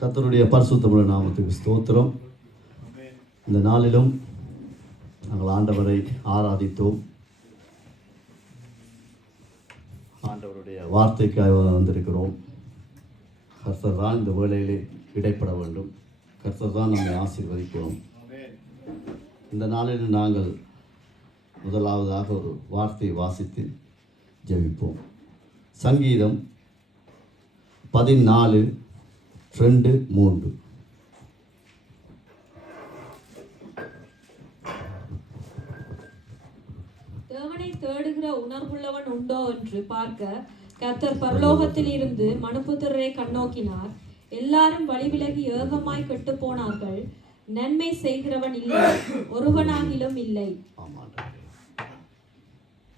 கர்த்தருடைய பரிசுத்தமுள்ள நாமத்துக்கு ஸ்தோத்திரம். இந்த நாளிலும் நாங்கள் ஆண்டவரை ஆராதித்தோம். ஆண்டவருடைய வார்த்தைக்காக வந்திருக்கிறோம். கர்த்தர் தான் இந்த வேளையிலே இடைப்பட வேண்டும். கர்த்தர் தான் நம்மை ஆசீர்வதிக்கிறோம். இந்த நாளில் நாங்கள் முதலாவதாக ஒரு வார்த்தையை வாசித்து ஜெபிப்போம். சங்கீதம் 14:2-3. தேவனை தேடுகிற உணர்வுள்ளவன் உண்டோ என்று பார்க்க கர்த்தர் பரலோகத்தில் இருந்து மனுபுத்திரரை கண்ணோக்கினார். எல்லாரும் வழிவிலகி ஏகமாய் கெட்டு போனார்கள். நன்மை செய்கிறவன் இல்லை, ஒருவனாகிலும் இல்லை.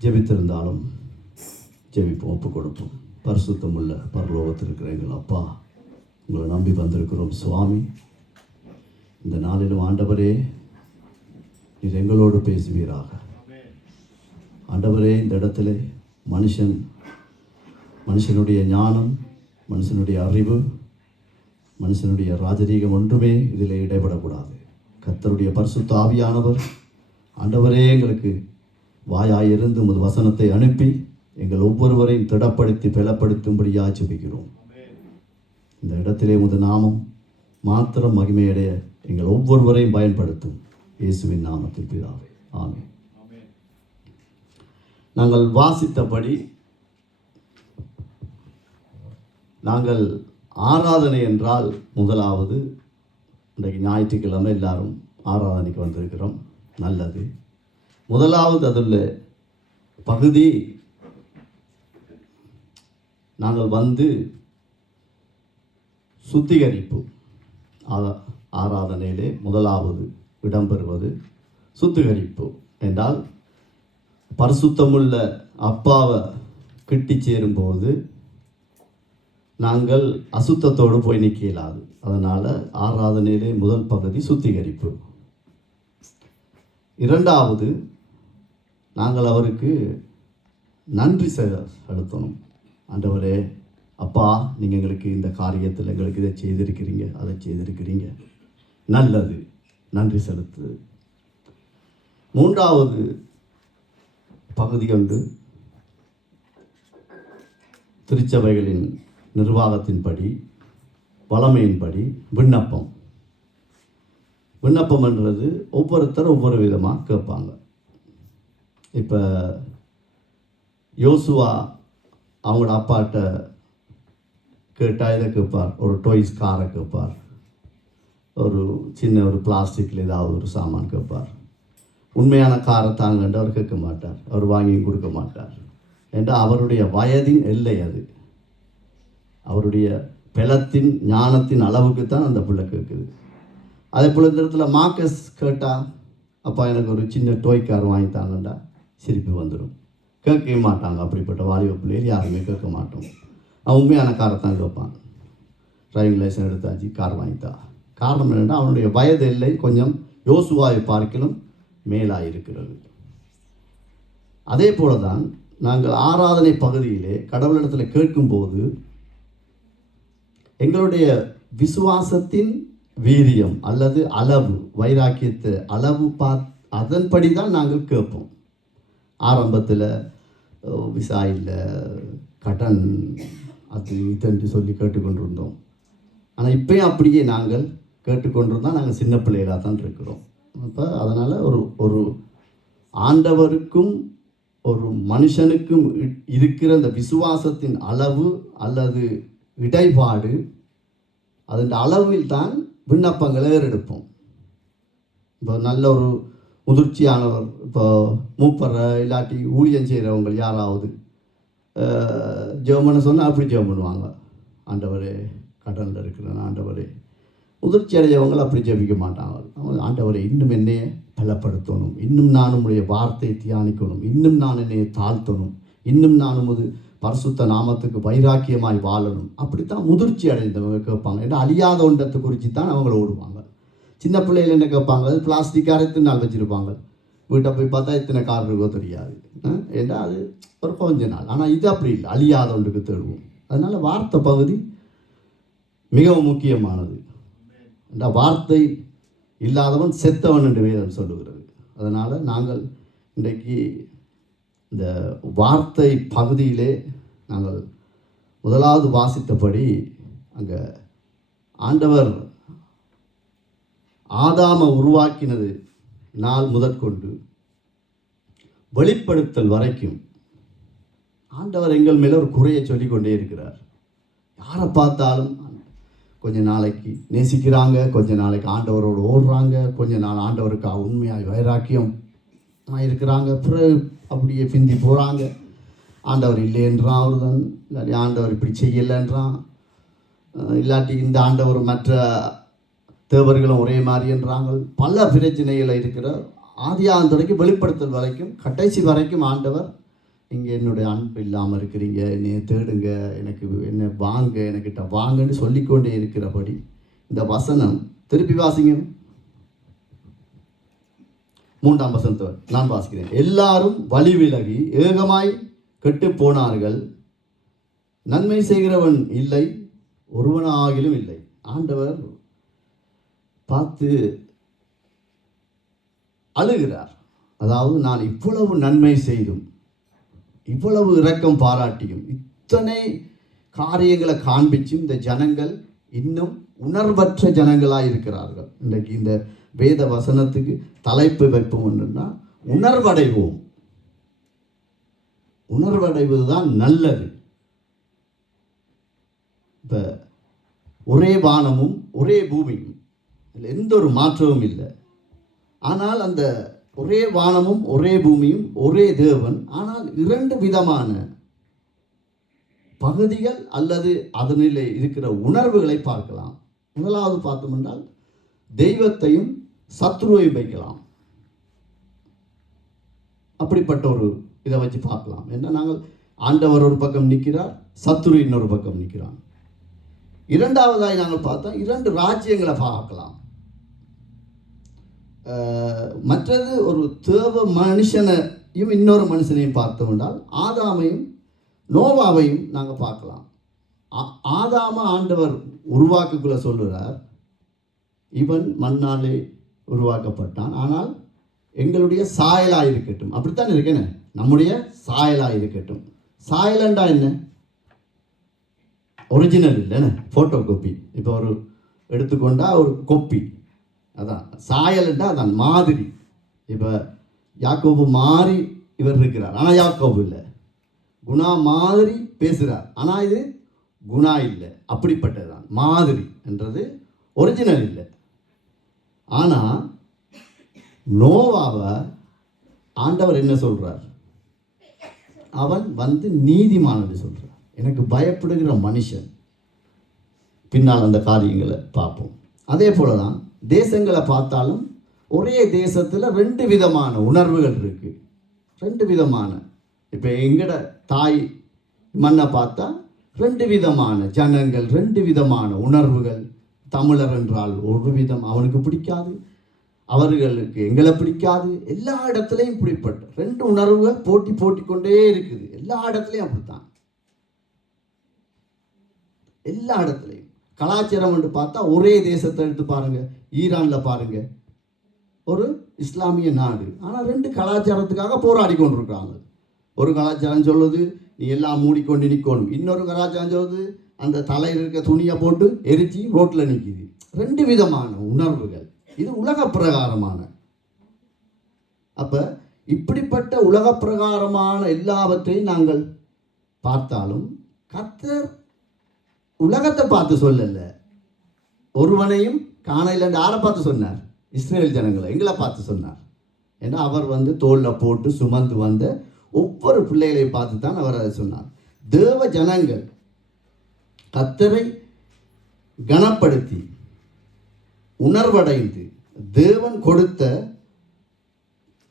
ஜெபித்திருந்தாலும் ஜெபிப்போம், ஒப்பு கொடுப்போம். பரிசுத்தமுள்ள பரலோகத்தில் இருக்கிற எங்கள் அப்பா, உங்களை நம்பி வந்திருக்கிறோம் சுவாமி. இந்த நாளிலும் ஆண்டவரே, நீர் எங்களோடு பேசுவீராக. ஆண்டவரே, இந்த இடத்துல மனுஷனுடைய ஞானம், மனுஷனுடைய அறிவு, மனுஷனுடைய ராஜரீகம் ஒன்றுமே இதில் இடைபடக்கூடாது. கர்த்தருடைய பரிசுத்த ஆவியானவர் ஆண்டவரே எங்களுக்கு வாயாயிருந்து உமது வசனத்தை அனுப்பி எங்கள் ஒவ்வொருவரையும் திடப்படுத்தி பலப்படுத்தும்படியாக ஜெபிக்கிறோம். இந்த இடத்திலே உமது நாமம் மாத்திரம் மகிமையடைய எங்கள் ஒவ்வொருவரையும் பயன்படுத்தும். இயேசுவின் நாமத்தில் பிதாவே, ஆமென். நாங்கள் வாசித்தபடி நாங்கள் ஆராதனை என்றால் முதலாவது இன்றைக்கு ஞாயிற்றுக்கிழமை எல்லாரும் ஆராதனைக்கு வந்திருக்கிறோம். நல்லது. முதலாவது அதில் பகுதி நாங்கள் வந்து சுத்திகரிப்பு. ஆராதனையிலே முதலாவது இடம்பெறுவது சுத்திகரிப்பு என்றால் பரிசுத்தமுள்ள அப்பாவை கிட்டி சேரும்போது நாங்கள் அசுத்தத்தோடு போய் நிற்க இயலாது. அதனால் ஆராதனையிலே முதல் பகுதி சுத்திகரிப்பு. இரண்டாவது, நாங்கள் அவருக்கு நன்றி செலுத்தணும். ஆண்டவரே, அப்பா, நீங்கள் எங்களுக்கு இந்த காரியத்தில் எங்களுக்கு இதை செய்திருக்கிறீங்க, அதை செய்திருக்கிறீங்க, நல்லது, நன்றி செலுத்து. மூன்றாவது பகுதி ஒன்று திருச்சபைகளின் நிர்வாகத்தின்படி வளமையின்படி விண்ணப்பம். விண்ணப்பம் என்றது ஒவ்வொருத்தரும் ஒவ்வொரு விதமாக கேட்பாங்க. இப்போ யோசுவா அவங்களோட அப்பாட்ட கேட்டால் இதை கேட்பார், ஒரு டாய்ஸ் காரை கேட்பார், ஒரு சின்ன ஒரு பிளாஸ்டிக்கில் ஏதாவது ஒரு சாமான் கேட்பார். உண்மையான காரை தாங்கன்ட்டு அவர் கேட்க மாட்டார், அவர் வாங்கி கொடுக்க மாட்டார். என்றால் அவருடைய வயதின் எல்லை அது, அவருடைய பலத்தின் ஞானத்தின் அளவுக்கு தான் அந்த பிள்ளை கேட்குது. அதே போல் இந்த இடத்துல மார்க்கஸ் கேட்டால், அப்பா எனக்கு ஒரு சின்ன டோய் கார் வாங்கி தாங்கண்டா, சிரிப்பு வந்துடும். கேட்கவே மாட்டாங்க. அப்படிப்பட்ட வாலிப பிள்ளைகள் யாருமே கேட்க மாட்டோம். அவன் உண்மையான காரை தான் கேட்பான். டிரைவிங் லைசன்ஸ் எடுத்தாச்சு, கார் வாங்கித்தா. காரணம் என்னென்னா அவனுடைய வயது எல்லை கொஞ்சம் யோசுவாவை பார்க்கலும் மேலாக இருக்கிறது. அதே போல தான் நாங்கள் ஆராதனை பகுதியிலே கடவுளிடத்தில் கேட்கும்போது எங்களுடைய விசுவாசத்தின் வீரியம் அல்லது அளவு, வைராக்கியத்தை அளவு அதன்படி தான் நாங்கள் கேட்போம். ஆரம்பத்தில் விசா இல்லை, கடன், அது இதுன்னு சொல்லி கேட்டுக்கொண்டிருந்தோம். ஆனால் இப்போயும் அப்படியே நாங்கள் கேட்டுக்கொண்டிருந்தால் நாங்கள் சின்ன பிள்ளைகளாக தான் இருக்கிறோம். அப்போ அதனால் ஒரு ஆண்டவருக்கும் ஒரு மனுஷனுக்கும் இருக்கிற அந்த விசுவாசத்தின் அளவு அல்லது இடைப்பாடு, அதன் அளவில் தான் விண்ணப்பங்களை ஏறெடுப்போம். இப்போ நல்ல ஒரு முதிர்ச்சியானவர், இப்போ மூப்பரை இல்லாட்டி ஊழியம் செய்கிறவங்க யாராவது ஜெபம் சொன்னால் அப்படி ஜெபம் பண்ணுவாங்க. ஆண்டவரே, கடனில் இருக்கிறேன் ஆண்டவரே. முதிர்ச்சி அடைஞ்சவங்களை அப்படி ஜெபிக்க மாட்டாங்க. ஆண்டவரை இன்னும் என்னையை பலப்படுத்தணும், இன்னும் நான் உடைய வார்த்தையை தியானிக்கணும், இன்னும் நான் என்னையை தாழ்த்தணும், இன்னும் நான் உமது பரிசுத்த நாமத்துக்கு வைராக்கியமாய் வாழணும். அப்படித்தான் முதிர்ச்சி அடைந்தவங்க கேட்பாங்க. ஏன்னா அழியாத ஒன்றத்தை குறித்து தான் அவங்கள ஓடுவாங்க. சின்ன பிள்ளைகள் என்ன கேட்பாங்க, அது பிளாஸ்டிக் கார் எத்தனை நாள் வச்சுருப்பாங்க, வீட்டை போய் பார்த்தா எத்தனை கார் இருக்கோ தெரியாது. ஏன்னா அது ஒரு கொஞ்ச நாள். ஆனால் இது அப்படி இல்லை, அழியாத ஒன்றுக்கு தேடுவோம். அதனால் வார்த்தை பகுதி மிகவும் முக்கியமானது. இந்த வார்த்தை இல்லாதவன் செத்தவன் என்று வேதம் சொல்லுகிறது. அதனால் நாங்கள் இன்றைக்கு இந்த வார்த்தை பகுதியிலே நாங்கள் முதலாவது வாசித்தபடி அங்கே ஆண்டவர் ஆதாமை உருவாக்கினது நாள் முதற்கொண்டு வெளிப்படுத்தல் வரைக்கும் ஆண்டவர் எங்கள் மேலே ஒரு குறையை சொல்லிக்கொண்டே இருக்கிறார். யாரை பார்த்தாலும் கொஞ்ச நாளைக்கு நேசிக்கிறாங்க, கொஞ்ச நாளைக்கு ஆண்டவரோடு ஓடுறாங்க, கொஞ்ச நாள் ஆண்டவருக்கு உண்மையாக வைராக்கியம் இருக்கிறாங்க, பிறகு அப்படியே பிந்தி போகிறாங்க. ஆண்டவர் இல்லைன்றான் அவர்தான், இல்லாட்டி ஆண்டவர் இப்படி செய்யலைன்றான், இல்லாட்டி இந்த ஆண்டவர் மற்ற தேவர்களும் ஒரே மாதிரின்றாங்க. பல பிரச்சனைகள் இருக்கிற ஆதியாகமம் வரைக்கும் வெளிப்படுத்தல் வரைக்கும் கடைசி வரைக்கும் ஆண்டவர் நீங்கள் என்னுடைய அன்பு இல்லாமல் இருக்கிறீங்க, என்னை தேடுங்க, எனக்கு என்ன வாங்க, என்கிட்ட வாங்கன்னு சொல்லிக்கொண்டே இருக்கிறபடி இந்த வசனம் திருப்பி வாசிங்க. 3ஆம் வசனத்தை நான் வாசிக்கிறேன். எல்லாரும் வழி விலகி ஏகமாய் கெட்டு போனார்கள், நன்மை செய்கிறவன் இல்லை, ஒருவனாகிலும் இல்லை. ஆண்டவர் பார்த்து அழுகிறார். அதாவது நான் இவ்வளவு நன்மை செய்தும் இவ்வளவு இரக்கம் பாராட்டியும் இத்தனை காரியங்களை காண்பிச்சும் இந்த ஜனங்கள் இன்னும் உணர்வற்ற ஜனங்களாக இருக்கிறார்கள். இன்றைக்கு இந்த வேத வசனத்துக்கு தலைப்பு வைப்போம் என்னன்னா உணர்வடைவோம். உணர்வடைவது தான் நல்லது. இப்போ ஒரே வானமும் ஒரே பூமியும், எந்த ஒரு மாற்றமும் இல்லை. ஆனால் அந்த ஒரே வானமும் ஒரே பூமியும் ஒரே தேவன், ஆனால் 2 விதமான பகுதிகள் அல்லது அதனிலே இருக்கிற உணர்வுகளை பார்க்கலாம். முதலாவது பார்த்தோம் என்றால் தெய்வத்தையும் சத்ருவையும் வைக்கலாம். அப்படிப்பட்ட ஒரு இதை வச்சு பார்க்கலாம். என்ன, நாங்கள் ஆண்டவர் ஒரு பக்கம் நிற்கிறார், சத்ரு இன்னொரு பக்கம் நிற்கிறான். இரண்டாவதாய் நாங்கள் பார்த்தா 2 ராஜ்யங்களை பார்க்கலாம். மற்றது ஒரு தேவ மனுஷனையும் இன்னொரு மனுஷனையும் பார்த்தோம் என்றால் ஆதாமையும் நோவாவையும் நாங்கள் பார்க்கலாம். ஆதாம ஆண்டவர் உருவாக்குக்குள்ள சொல்லுறார், இவன் மண்ணாலே உருவாக்கப்பட்டான், ஆனால் எங்களுடைய சாயலாக இருக்கட்டும். அப்படித்தான் இருக்கேன்னு, நம்முடைய சாயலாக இருக்கட்டும். சாயலண்டா என்ன? ஒரிஜினல் இல்லைன்னு, ஃபோட்டோ காப்பி. இப்போ ஒரு எடுத்துக்கொண்டா ஒரு கொப்பி, அதான் சாயல்ண்டா அதான் மாதிரி. இப்போ யாக்கோபு மாறி இவர் இருக்கிறார், ஆனால் யாக்கோபு இல்லை. குணா மாதிரி பேசுகிறார், ஆனால் இது குணா இல்லை. அப்படிப்பட்டது தான் மாதிரி என்றது, ஒரிஜினல் இல்லை. ஆனால் நோவாவை ஆண்டவர் என்ன சொல்கிறார்? அவன் நீதிமான் என்று சொல்கிறார். எனக்கு பயப்படுகிற மனுஷன். பின்னால் அந்த காரியங்களை பார்ப்போம். அதே போல தான் தேசங்களை பார்த்தாலும் ஒரே தேசத்தில் 2 விதமான உணர்வுகள் இருக்குது. 2 விதமான, இப்போ எங்கட தாய் மண்ணை பார்த்தா 2 விதமான ஜனங்கள், 2 விதமான உணர்வுகள். தமிழர் என்றால் ஒரு விதம், அவனுக்கு பிடிக்காது, அவர்களுக்கு எங்களை பிடிக்காது. எல்லா இடத்துலையும் இப்படிப்பட்ட 2 உணர்வுகள் போட்டி கொண்டே இருக்குது. எல்லா இடத்துலையும் அப்படித்தான், எல்லா இடத்துலையும். கலாச்சாரம் என்று பார்த்தா ஒரே தேசத்தை எடுத்து பாருங்க, ஈரானில் பாருங்க, ஒரு இஸ்லாமிய நாடு, ஆனால் 2 கலாச்சாரத்துக்காக போராடி கொண்டிருக்கிறாங்க. ஒரு கலாச்சாரம் சொல்லுது நீ எல்லாம் மூடிக்கொண்டு நிற்கணும், இன்னொரு கலாச்சாரம் சொல்லுது அந்த தலையில் இருக்க துணியை போட்டு எரிச்சு ரோட்டில் நிற்கிது. 2 விதமான உணர்வுகள். இது உலக பிரகாரமான. அப்போ இப்படிப்பட்ட உலக பிரகாரமான எல்லாவற்றையும் நாங்கள் பார்த்தாலும் கர்த்தர் உலகத்தை பார்த்து சொல்லல, ஒருவனையும் காணையில் யாரை பார்த்து சொன்னார்? இஸ்ரேல் ஜனங்களை, எங்களை பார்த்து சொன்னார். ஏன்னா அவர் தோளில் போட்டு சுமந்து வந்த ஒவ்வொரு பிள்ளைகளையும் பார்த்து தான் அவர் அதை சொன்னார். தேவ ஜனங்கள் கர்த்தரை கனப்படுத்தி உணர்வடைந்து தேவன் கொடுத்த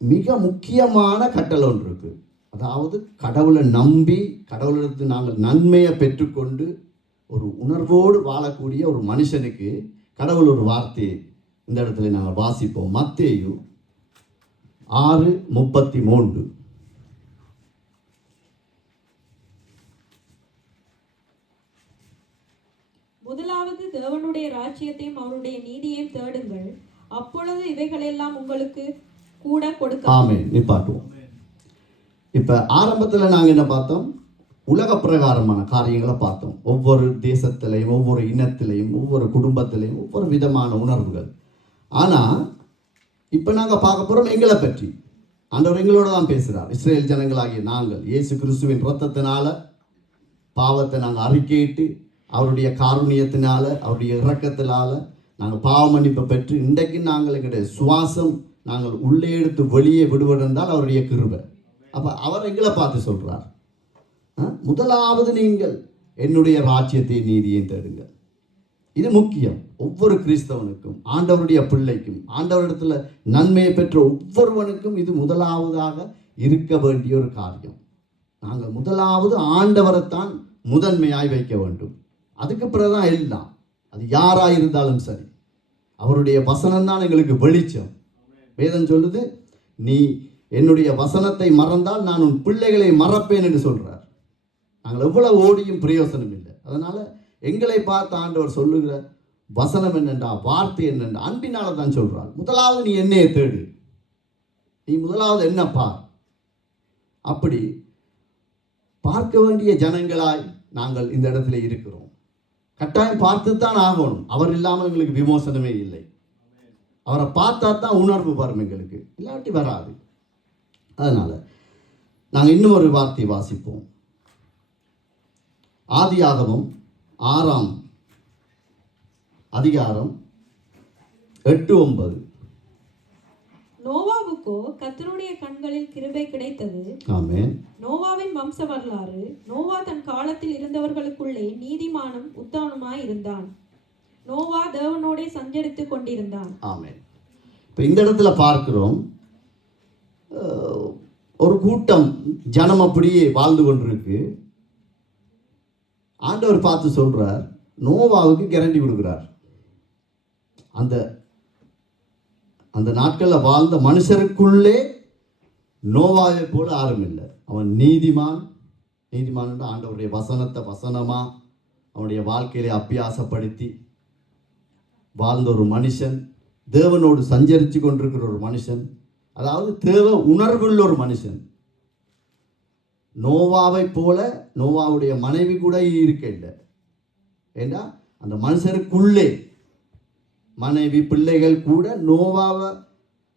மிக முக்கியமான கட்டளை ஒன்று இருக்கு. அதாவது கடவுளை நம்பி கடவுளிடத்து நாங்கள் நன்மையை பெற்றுக்கொண்டு ஒரு உணர்வோடு வாழக்கூடிய ஒரு மனுஷனுக்கு கடவுள் ஒரு வார்த்தையை இந்த இடத்துல நாங்கள் வாசிப்போம். மத்தேயு 6:33. முதலாவது தேவனுடைய ராஜ்யத்தையும் அவருடைய நீதியையும் தேடுங்கள், அப்பொழுது இவைகளெல்லாம் உங்களுக்கு கூட கொடுக்க. ஆமென். நிப்பாட்டுவோம். இப்ப ஆரம்பத்துல நாங்க என்ன பார்த்தோம்? உலக பிரகாரமான காரியங்களை பார்த்தோம். ஒவ்வொரு தேசத்திலையும், ஒவ்வொரு இனத்திலையும், ஒவ்வொரு குடும்பத்திலையும் ஒவ்வொரு விதமான உணர்வுகள். ஆனா இப்ப நாங்க பார்க்க போறோம் எங்களை பற்றி. ஆண்டவர் எங்களோட தான் பேசுறார். இஸ்ரேல் ஜனங்களாகிய நாங்கள் இயேசு கிறிஸ்துவின் இரத்தத்தினால பாவத்தை நாங்கள் அறிக்கையிட்டு, அவருடைய காருண்யத்தினால, அவருடைய இரக்கத்தினால நாங்கள் பாவ மன்னிப்பை பெற்று இன்றைக்கு நாங்கள் எங்களுடைய சுவாசம் நாங்கள் உள்ளே எடுத்து வெளியே விடுவதென்றால் அவருடைய கிருபை. அப்போ அவர் எங்களை பார்த்து சொல்றார், முதலாவது நீங்கள் என்னுடைய ராஜ்யத்தை நீதியை தேடுங்கள். இது முக்கியம். ஒவ்வொரு கிறிஸ்தவனுக்கும், ஆண்டவருடைய பிள்ளைக்கும், ஆண்டவரிடத்துல நன்மையை பெற்ற ஒவ்வொருவனுக்கும் இது முதலாவதாக இருக்க வேண்டிய ஒரு காரியம். நாங்கள் முதலாவது ஆண்டவரைத்தான் முதன்மையாய் வைக்க வேண்டும். அதுக்கு பிறகுதான் எல்லாம். அது யாராக இருந்தாலும் சரி, அவருடைய வசனம் தான் எங்களுக்கு வெளிச்சம். வேதம் சொல்லுது, நீ என்னுடைய வசனத்தை மறந்தால் நான் உன் பிள்ளைகளை மறப்பேன் என்று சொல்றார். நாங்கள் எவ்வளவு ஓடியும் பிரயோசனம் இல்லை. அதனால எங்களை பார்த்து ஆண்டவர் சொல்லுகிற வசனம் என்னென்றா, வார்த்தை என்னென்றா, அன்பினால தான் சொல்றார். முதலாவது நீ என்னையை தேடு, நீ முதலாவது என்ன பார். அப்படி பார்க்க வேண்டிய ஜனங்களாய் நாங்கள் இந்த இடத்துல இருக்கிறோம். கட்டாயம் பார்த்து தான் ஆகணும். அவர் இல்லாமல் எங்களுக்கு விமோசனமே இல்லை. அவரை பார்த்தா தான் உணர்வு வரும் எங்களுக்கு, இல்லாட்டி வராது. அதனால நாங்கள் இன்னும் ஒரு வார்த்தை வாசிப்போம். ஆதியாகமம் 6ஆம் அதிகாரம் 8-9. நோவாவுக்கோ கர்த்தருடைய கண்களில் கிருபை கிடைத்தது. ஆமென். நோவாவின் வம்ச வரலாறு. நோவா தன் காலத்தில் இருந்தவர்களுக்குள்ளே நீதிமானும் உத்தமனுமாய் இருந்தான். நோவா தேவனோடே சஞ்சரித்துக் கொண்டிருந்தான். ஆமென். இப்போ இந்த இடத்துல பார்க்கிறோம், ஒரு கூட்டம் ஜனம் அப்படியே வாழ்ந்து கொண்டிருக்கு. ஆண்டவர் பார்த்து சொல்றார், நோவாவுக்கு கேரண்டி கொடுக்கிறார். அந்த அந்த நாட்களில் வாழ்ந்த மனுஷருக்குள்ளே நோவாவை போல யாரும் இல்லை. அவன் நீதிமான். நீதிமான் என்று ஆண்டவருடைய வசனத்தை வசனமா அவனுடைய வாழ்க்கையிலே அபியாசப்படுத்தி வாழ்ந்த ஒரு மனுஷன், தேவனோடு சஞ்சரித்து கொண்டிருக்கிற ஒரு மனுஷன், அதாவது தேவ உணர்வுள்ள ஒரு மனுஷன். நோவாவை போல நோவாவுடைய மனைவி கூட இருக்க இல்லை. ஏண்டா அந்த மனுஷருக்குள்ளே மனைவி பிள்ளைகள் கூட நோவாவை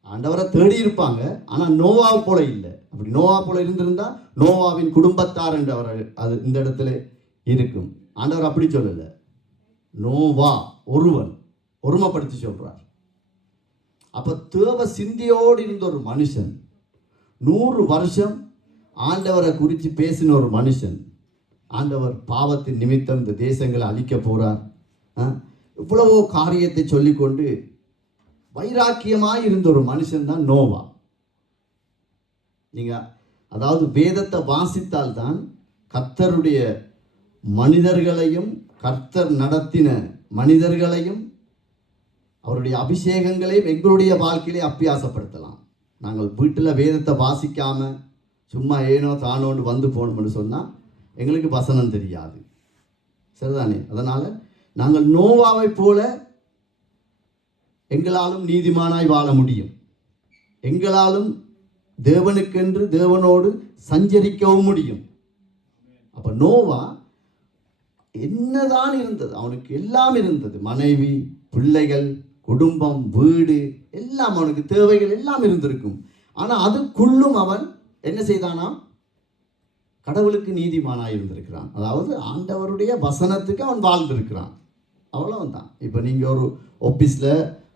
ஆண்டவரை தேடி இருப்பாங்க. ஆனால் நோவாவை போல இல்லை. அப்படி நோவா போல இருந்திருந்தா நோவாவின் குடும்பத்தார் என்று அவர் அது இந்த இடத்துல இருக்கும். ஆண்டவர் அப்படி சொல்லலை. நோவா ஒருவன் ஒருமைப்படுத்தி சொல்றார். அப்ப தேவ சிந்தியோடு இருந்த ஒரு மனுஷன், 100 வருஷம் ஆண்டவரை குறித்து பேசின ஒரு மனுஷன், ஆண்டவர் பாவத்தின் நிமித்தம் இந்த தேசங்களை அழிக்க போறார், இவ்வளவோ காரியத்தை சொல்லிக்கொண்டு வைராக்கியமாய் இருந்த ஒரு மனுஷன் தான் நோவா. நீங்க அதாவது வேதத்தை வாசித்தால்தான் கர்த்தருடைய மனிதர்களையும், கர்த்தர் நடத்தின மனிதர்களையும், அவருடைய அபிஷேகங்களையும் எங்களுடைய வாழ்க்கையிலே அபியாசப்படுத்தலாம். நாங்கள் வீட்டில் வேதத்தை வாசிக்காம சும்மா ஏனோ தானோன்னு வந்து போகணும்னு சொன்னால் எங்களுக்கு வசனம் தெரியாது. சரிதானே? அதனால் நாங்கள் நோவாவை போல எங்களாலும் நீதிமானாய் வாழ முடியும். எங்களாலும் தேவனுக்கென்று தேவனோடு சஞ்சரிக்கவும் முடியும். அப்போ நோவா என்னதான் இருந்தது, அவனுக்கு எல்லாம் இருந்தது. மனைவி, பிள்ளைகள், குடும்பம், வீடு, எல்லாம் அவனுக்கு தேவைகள் எல்லாம் இருந்திருக்கும். ஆனால் அதுக்குள்ளும் அவன் என்ன செய்தானா? கடவுளுக்கு நீதிமானாய் இருந்திருக்கிறான். அதாவது ஆண்டவருடைய வசனத்துக்கு அவன் வாழ்ந்திருக்கிறான். அவ்வளவுதான். இப்போ நீங்கள் ஒரு ஆஃபீஸில்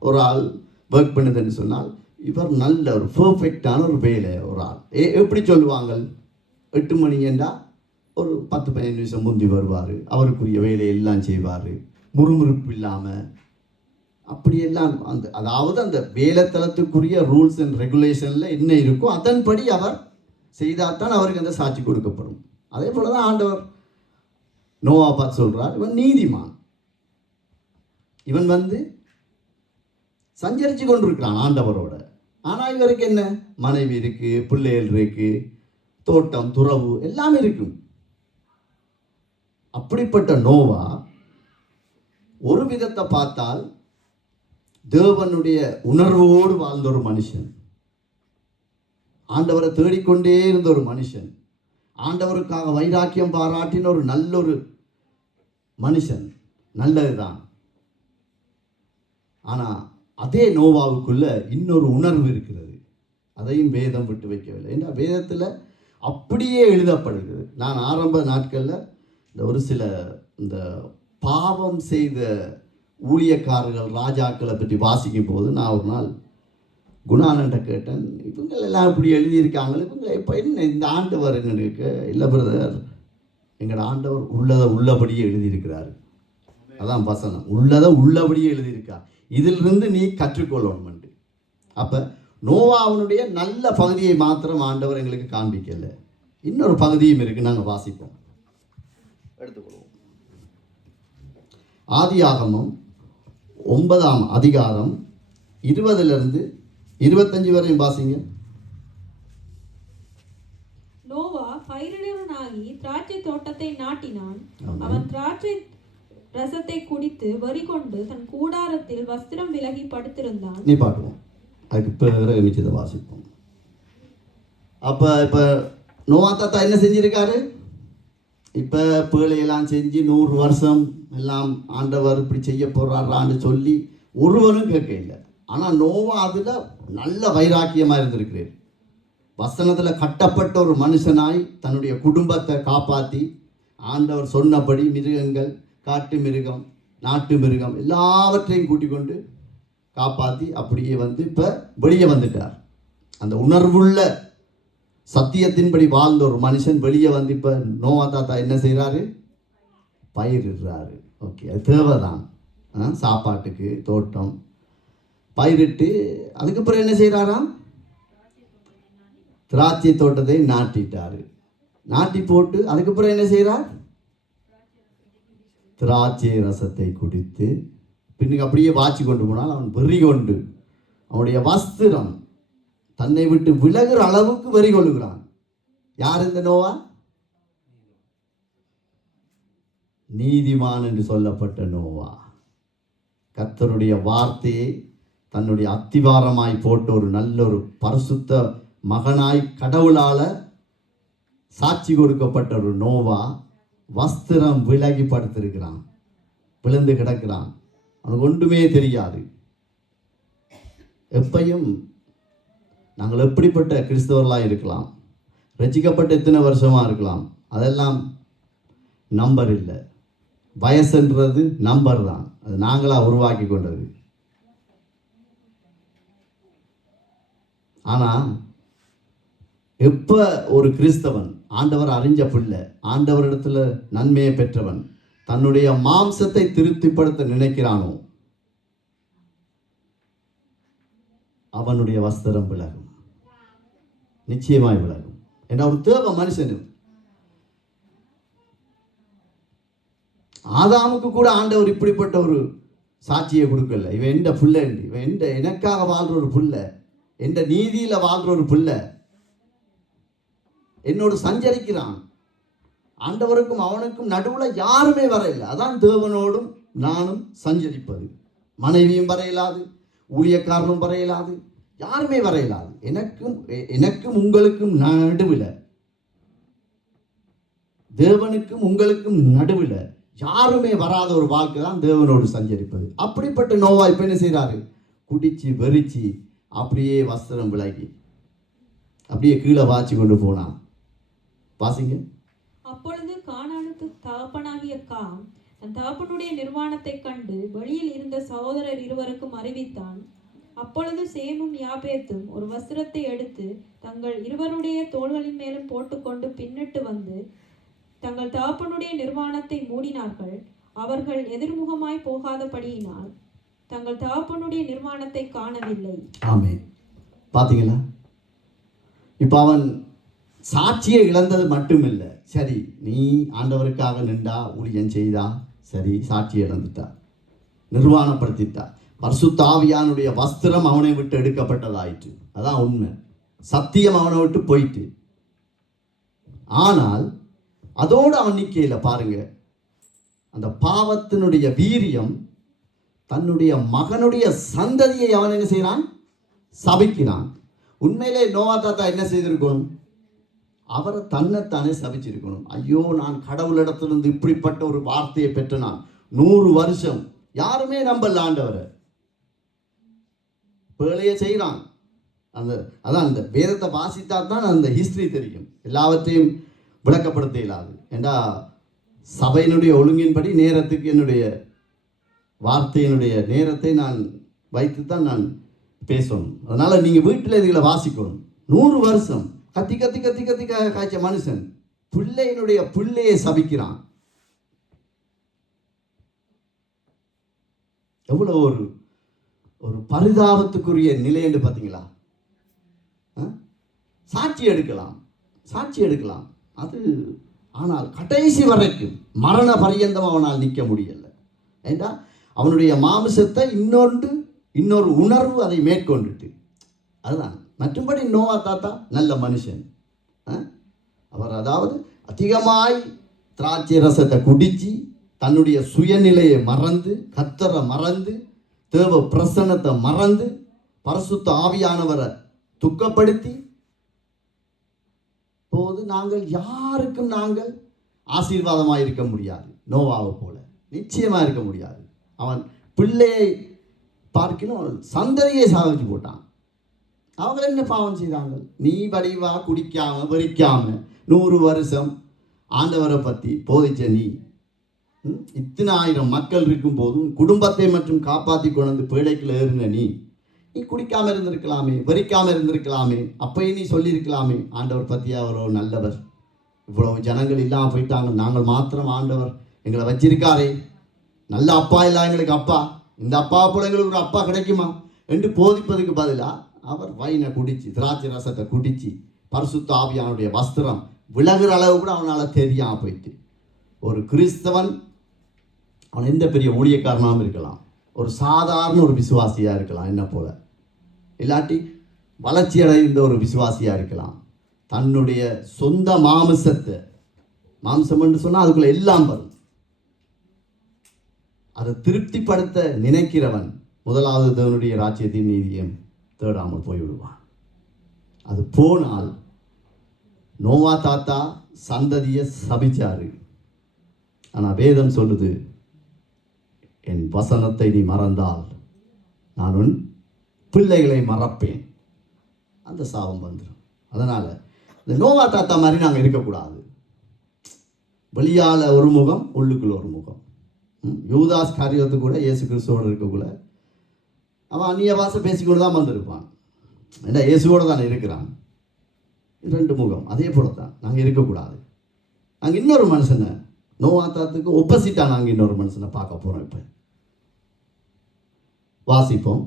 ஒரு ஆள் ஒர்க் பண்ணுதுன்னு சொன்னால், இவர் நல்ல ஒரு பர்ஃபெக்டான ஒரு வேலை ஒரு ஆள் எப்படி சொல்லுவாங்க? 8 மணி என்றால் ஒரு 10-15 நிமிஷம் முந்தி வருவார், அவருக்குரிய வேலையை எல்லாம் செய்வார், முறுமுறுப்பு இல்லாமல். அப்படியெல்லாம் அதாவது அந்த வேலைத்தளத்துக்குரிய ரூல்ஸ் அண்ட் ரெகுலேஷனில் என்ன இருக்கோ அதன்படி அவர் செய்தால்தான் அவருக்கு அந்த சாட்சி கொடுக்கப்படும். அதே போல தான் ஆண்டவர் நோவா பார்த்து சொல்றார், இவன் நீதிமான், இவன் சஞ்சரித்து கொண்டிருக்கிறான் ஆண்டவரோட. ஆனால் இவருக்கு என்ன? மனைவி இருக்கு, பிள்ளைகள் இருக்கு, தோட்டம் துறவு எல்லாம் இருக்கும். அப்படிப்பட்ட நோவா ஒரு விதத்தை பார்த்தால் தேவனுடைய உணர்வோடு வாழ்ந்த ஒரு மனுஷன், ஆண்டவரை தேடிக்கொண்டே இருந்த ஒரு மனுஷன், ஆண்டவருக்காக வைராக்கியம் பாராட்டின ஒரு நல்லொரு மனுஷன், நல்லதுதான். ஆனால் அதே நோவாவுக்குள்ள இன்னொரு உணர்வு இருக்கிறது. அதையும் வேதம் விட்டு வைக்கவில்லை. ஏன்னா வேதத்தில் அப்படியே எழுதப்படுகிறது. நான் ஆரம்ப நாட்களில் இந்த ஒரு சில இந்த பாவம் செய்த ஊழியக்காரர்கள் ராஜாக்களை பற்றி வாசிக்கும் போது நான் ஒரு நாள் குணானன்ட்ட கேட்டேன், இவங்களெல்லாம் இப்படி எழுதியிருக்காங்களே, இவங்க இப்போ என்ன இந்த ஆண்டவர் எங்களுக்கு இல்லை பிரதர், எங்களோட ஆண்டவர் உள்ளதை உள்ளபடியே எழுதியிருக்கிறாரு. அதான் வசனம், உள்ளதை உள்ளபடியே எழுதியிருக்கார், இதிலிருந்து நீ கற்றுக்கொள்ளணும். அப்போ நோவாவுடைய நல்ல பகுதியை மாத்திரம் ஆண்டவர் எங்களுக்கு காண்பிக்கல, இன்னொரு பகுதியும் இருக்கு, நாங்கள் வாசிப்போம், எடுத்துக்கொள்வோம். ஆதியாகமம் 9ஆம் அதிகாரம் 20 25 வரையும் வாசிங்க. நோவா பயிரிடுவனாகி திராட்சை தோட்டத்தை நாட்டினான். அவன் திராட்சை ரசத்தை குடித்து வரி கொண்டு தன் கூடாரத்தில் வஸ்திரம் விலகி படுத்திருந்தான். நீ பாட்டுவோம், அதுக்கு பிறகு மிச்சத்தை வாசிப்போம். இப்போ நோவா தாத்தா என்ன செஞ்சிருக்காரு? இப்போ பிள்ளையெல்லாம் செஞ்சு 100 வருஷம் எல்லாம் ஆண்டவர் இப்படி செய்ய போகிறாரான்னு சொல்லி ஒருவனும் கேட்க இல்லை. ஆனால் நோவா அதில் நல்ல வைராக்கியமாக இருந்திருக்கிறார். வசனத்தில் கட்டப்பட்ட ஒரு மனுஷனாய் தன்னுடைய குடும்பத்தை காப்பாற்றி ஆண்டவர் சொன்னபடி மிருகங்கள், காட்டு மிருகம், நாட்டு மிருகம் எல்லாவற்றையும் கூட்டிக் கொண்டு காப்பாற்றி அப்படியே இப்போ வெளியே வந்துட்டார். அந்த உணர்வுள்ள சத்தியத்தின்படி வாழ்ந்த ஒரு மனுஷன் வெளியே இப்போ நோவா தாத்தா என்ன செய்கிறாரு? பயிரிடுறாரு. ஓகே, அது தேவைதான், சாப்பாட்டுக்கு தோட்டம் பயிரிட்டு அதுக்கப்புறம் என்ன செய்கிறாராம்? திராட்சை தோட்டத்தை நாட்டிட்டாரு. நாட்டி போட்டு அதுக்கப்புறம் என்ன செய்கிறார்? திராட்சை ரசத்தை குடித்து பின்னுக்கு அப்படியே வாட்சி கொண்டு போனால் அவன் வெறி கொண்டு அவனுடைய வஸ்திரம் தன்னை விட்டு விலகுற அளவுக்கு வெறி கொள்ளுகிறான். யார் இந்த நோவா? நீதிமான் என்று சொல்லப்பட்ட நோவா. கர்த்தருடைய வார்த்தையை தன்னுடைய அத்திவாரமாய் போட்ட ஒரு நல்ல ஒரு பரிசுத்த மகனாய் கடவுளால சாட்சி கொடுக்கப்பட்ட ஒரு நோவா வஸ்திரம் விலகி படுத்திருக்கிறான், விழுந்து கிடக்கிறான், அவனுக்கு ஒன்றுமே தெரியாது. எப்பையும் நாங்கள் எப்படிப்பட்ட கிறிஸ்தவர்களாக இருக்கலாம், ரசிக்கப்பட்ட எத்தனை வருஷமாக இருக்கலாம், அதெல்லாம் நம்பர் இல்லை. வயசுன்றது நம்பர் தான், அது நாங்களாக உருவாக்கி கொண்டது. ஆனால் எப்போ ஒரு கிறிஸ்தவன் ஆண்டவர் அறிஞ்ச பிள்ளை, ஆண்டவரிடத்தில் நன்மையை பெற்றவன் தன்னுடைய மாம்சத்தை திருப்திப்படுத்த நினைக்கிறானோ அவனுடைய வஸ்திரம் விலகும், நிச்சயமாய் விலகும். ஏன்னா ஒரு தேவ மனுஷனு ஆதாமுக்கு கூட ஆண்டவர் இப்படிப்பட்ட ஒரு சாட்சியை கொடுக்கல. இவன் எந்த புள்ள, இவன் எந்த எனக்காக வாழ்ற ஒரு புள்ள, எந்த நீதியில வாழ்ற ஒரு புள்ள, என்னோடு சஞ்சரிக்கிறான். ஆண்டவருக்கும் அவனுக்கும் நடுவுல யாருமே வரையில. அதான் தேவனோடும் நானும் சஞ்சரிப்பது. மனைவியும் வரையலாது, ஊழியக்காரனும் வரையலாது, யாருமே வரையலாது. எனக்கும் உங்களுக்கும் நடுவில், தேவனுக்கும் உங்களுக்கும் நடுவில் யாருமே வராத ஒரு வாழ்க்கை தான் தேவனோடு சஞ்சரிப்பது. அப்படிப்பட்ட நோவா இப்ப என்ன செய்யறாரு? குடிச்சு வெறிச்சு அப்படியே வஸ்திரம் விலகி அப்படியே கீழே வாச்சி கொண்டு போனான். வாசிங்க. அப்பொழுது கானானுக்கு தகப்பனாகிய காம் தன் தகப்பனுடைய நிர்வாணத்தை கண்டு வெளியில் இருந்த சகோதரர் இருவருக்கும் அறிவித்தான். அப்பொழுது சேமும் யாபேத்தும் ஒரு வஸ்திரத்தை எடுத்து தங்கள் இருவருடைய தோள்களின் மேலும் போட்டுக்கொண்டு பின்னிட்டு வந்து தங்கள் தகப்பனுடைய நிர்வாணத்தை மூடினார்கள். அவர்கள் எதிர்முகமாய் போகாதபடியினால் தங்கள் தகப்பனுடைய நிர்வாணத்தை காணவில்லை. ஆமென். பாத்தீங்களா? இப்ப அவன் சாட்சியை இழந்தது மட்டுமில்லை. சரி, நீ ஆண்டவருக்காக நின்றா, ஊழியம் செய்தா, சரி, சாட்சியை இழந்துட்டா, நிர்வாணப்படுத்திட்டா, பரிசுத்த ஆவியானுடைய வஸ்திரம் அவனை விட்டு எடுக்கப்பட்டதாயிற்று. அதான் உண்மை. சத்தியம் அவனை விட்டு போயிட்டு. ஆனால் அதோடு அவன் நிக்கையில பாருங்க, அந்த பாவத்தினுடைய வீரியம் தன்னுடைய மகனுடைய சந்ததியை அவன் என்ன செய்கிறான்? சபிக்கிறான். உண்மையிலே நோவா தாத்தா என்ன செய்திருக்கணும்? அவரை தன்னைத்தானே சபிச்சிருக்கணும். ஐயோ, நான் கடவுளிடத்திலிருந்து இப்படிப்பட்ட ஒரு வார்த்தையை பெற்ற நான் 100 வருஷம் யாருமே நம்பல ஆண்டவரை. பேழையை செய்கிறான். அதான் அந்த வேதத்தை வாசித்தா தான் அந்த ஹிஸ்டரி தெரியும். எல்லாவற்றையும் விளக்கப்படுத்த இயலாது. ஏண்டா சபையினுடைய ஒழுங்கின்படி நேரத்துக்கு என்னுடைய வார்த்தையினுடைய நேரத்தை நான் வைத்து தான் நான் பேசணும். அதனால் நீங்கள் வீட்டில் இதுகளை வாசிக்கணும். 100 வருஷம் கத்தி கத்தி கத்தி கத்தி காய்ச்ச மனுஷன் பிள்ளையினுடைய பிள்ளையை சபிக்கிறான். எவ்வளோ ஒரு பரிதாபத்துக்குரிய நிலை என்று பார்த்தீங்களா? சாட்சி எடுக்கலாம் அது. ஆனால் கடைசி வரைக்கும் மரண பரியந்தம் அவனால் நிற்க முடியலை. ஏண்டா அவனுடைய மாமிசத்தை இன்னொரு உணர்வு அதை மேற்கொண்டுட்டு. அதுதான். மற்றும்படி நோவா தாத்தா நல்ல மனுஷன். அவர் அதாவது அதிகமாய் திராட்சை ரசத்தை குடித்து தன்னுடைய சுயநிலையை மறந்து, கர்த்தரை மறந்து, தேவ பிரசன்னத்தை மறந்து, பரிசுத்த ஆவியானவரை துக்கப்படுத்தி போது யாருக்கும் நாங்கள் ஆசீர்வாதமாக இருக்க முடியாது. நோவாவை போல நிச்சயமாக இருக்க முடியாது. அவன் பிள்ளையை பார்க்கணும், சந்ததியை சாதிச்சு போட்டான். அவங்க என்ன பாவம் செய்தாங்க? நீ வடிவா குடிக்காம வெறிக்காம 100 வருஷம் ஆண்டவரை பற்றி போதிச்ச நீ, இத்தனை ஆயிரம் மக்கள் இருக்கும் போதும் குடும்பத்தை மற்றும் காப்பாற்றி கொண்டு பேழைக்குள்ள ஏறின நீ குடிக்காம இருந்திருக்கலாமே, வெறிக்காம இருந்திருக்கலாமே. அப்பயே நீ சொல்லியிருக்கலாமே, ஆண்டவர் பற்றி அவரோ நல்லவர், இவ்வளவு ஜனங்கள் இல்லாமல் போயிட்டாங்க, நாங்கள் மாத்திரம் ஆண்டவர் எங்களை வச்சிருக்காரே, நல்ல அப்பா இல்லை எங்களுக்கு அப்பா, இந்த அப்பா போல எங்களுக்கு ஒரு அப்பா கிடைக்குமா என்று போதிப்பதுக்கு பதிலாக அவர் வைனை குடிச்சு, திராட்சை ரசத்தை குடிச்சு, பரிசுத்த ஆவியானுடைய வஸ்திரம் விலகுற அளவு கூட அவனால் தெரியாமல் போயிட்டு. ஒரு கிறிஸ்தவன் அவன் எந்த பெரிய ஊழியக்காரனாகவும் இருக்கலாம், ஒரு சாதாரண ஒரு விசுவாசியாக இருக்கலாம், என்ன போல, இல்லாட்டி வளர்ச்சி அடைந்த ஒரு விசுவாசியாக இருக்கலாம். தன்னுடைய சொந்த மாம்சம் என்று சொன்னால் அதுக்குள்ள எல்லாம் வரும். அதை திருப்திப்படுத்த நினைக்கிறவன் முதலாவது தேவனுடைய ராஜ்யத்தின் நீதியம் தேடாமல் போய்விடுவான். அது போனால் நோவா தாத்தா சந்ததியை சபிச்சாரு. ஆனால் வேதம் சொல்லுது, என் வசனத்தை நீ மறந்தால் நான் உன் பிள்ளைகளை மறப்பேன். அந்த சாபம் வந்துடும். அதனால் இந்த நோவா தாத்தா மாதிரி நாங்கள் இருக்கக்கூடாது. வெளியால் ஒரு முகம், உள்ளுக்குள்ள ஒரு முகம். யூதாஸ் காரியத்து கூட இயேசு கிறிஸ்துவோடு இருக்கக்குள்ள அவன் அந்நிய பாஷை பேசிக்கொண்டு தான் வந்திருப்பான். ஏன்னா இயேசுவோடு தானே இருக்கிறான். 2 முகம். அதே போல தான் நாங்கள் இருக்கக்கூடாது. நாங்கள் இன்னொரு மனுஷனை, நோவா தாத்துக்கு ஒப்போசிட்டாக நாங்கள் இன்னொரு மனுஷனை பார்க்க போகிறோம். இப்போ வாசிப்போம்.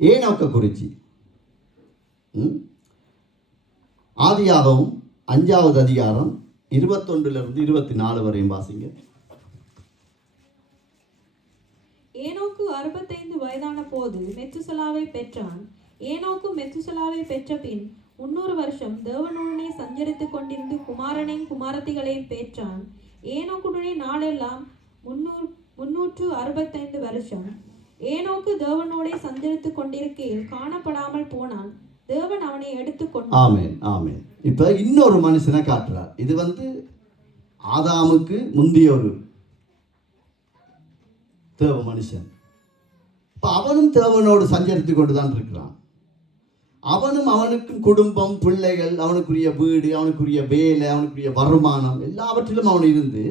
ஏனோக்க குறிச்சி ஆதியாகவும் 5வது அதிகாரம் 21 to 24 வரையும் வாசிங்க. ஏனோக்கு 65 வயதான போது மெத்துசலாவை பெற்றான். ஏனோக்கு மெத்துசலாவை பெற்ற பின் 300 வருஷம் தேவனுடனே சஞ்சரித்துக் கொண்டிருந்து குமாரனையும் குமாரத்திகளையும் பெற்றான். ஏனோக்குடைய நாளெல்லாம் 365 வருஷம். ஏனோக்கு தேவனோடே சஞ்சரித்துக் கொண்டிருக்கையில் காணப்படாமல் போனான். தேவன் அவனை எடுத்துக்கொண்டார். ஆமென், ஆமென். இப்ப இன்னொரு மனுஷனை காட்டுறார். இது ஆதாமுக்கு முந்திய ஒரு தேவ மனுஷன். இப்போ அவனும் தேவனோடு சஞ்சரித்து கொண்டு தான் இருக்கிறான். அவனுக்கும் குடும்பம், பிள்ளைகள், அவனுக்குரிய வீடு, அவனுக்குரிய வேலை, அவனுக்குரிய வருமானம் எல்லாவற்றிலும் அவன் இருந்து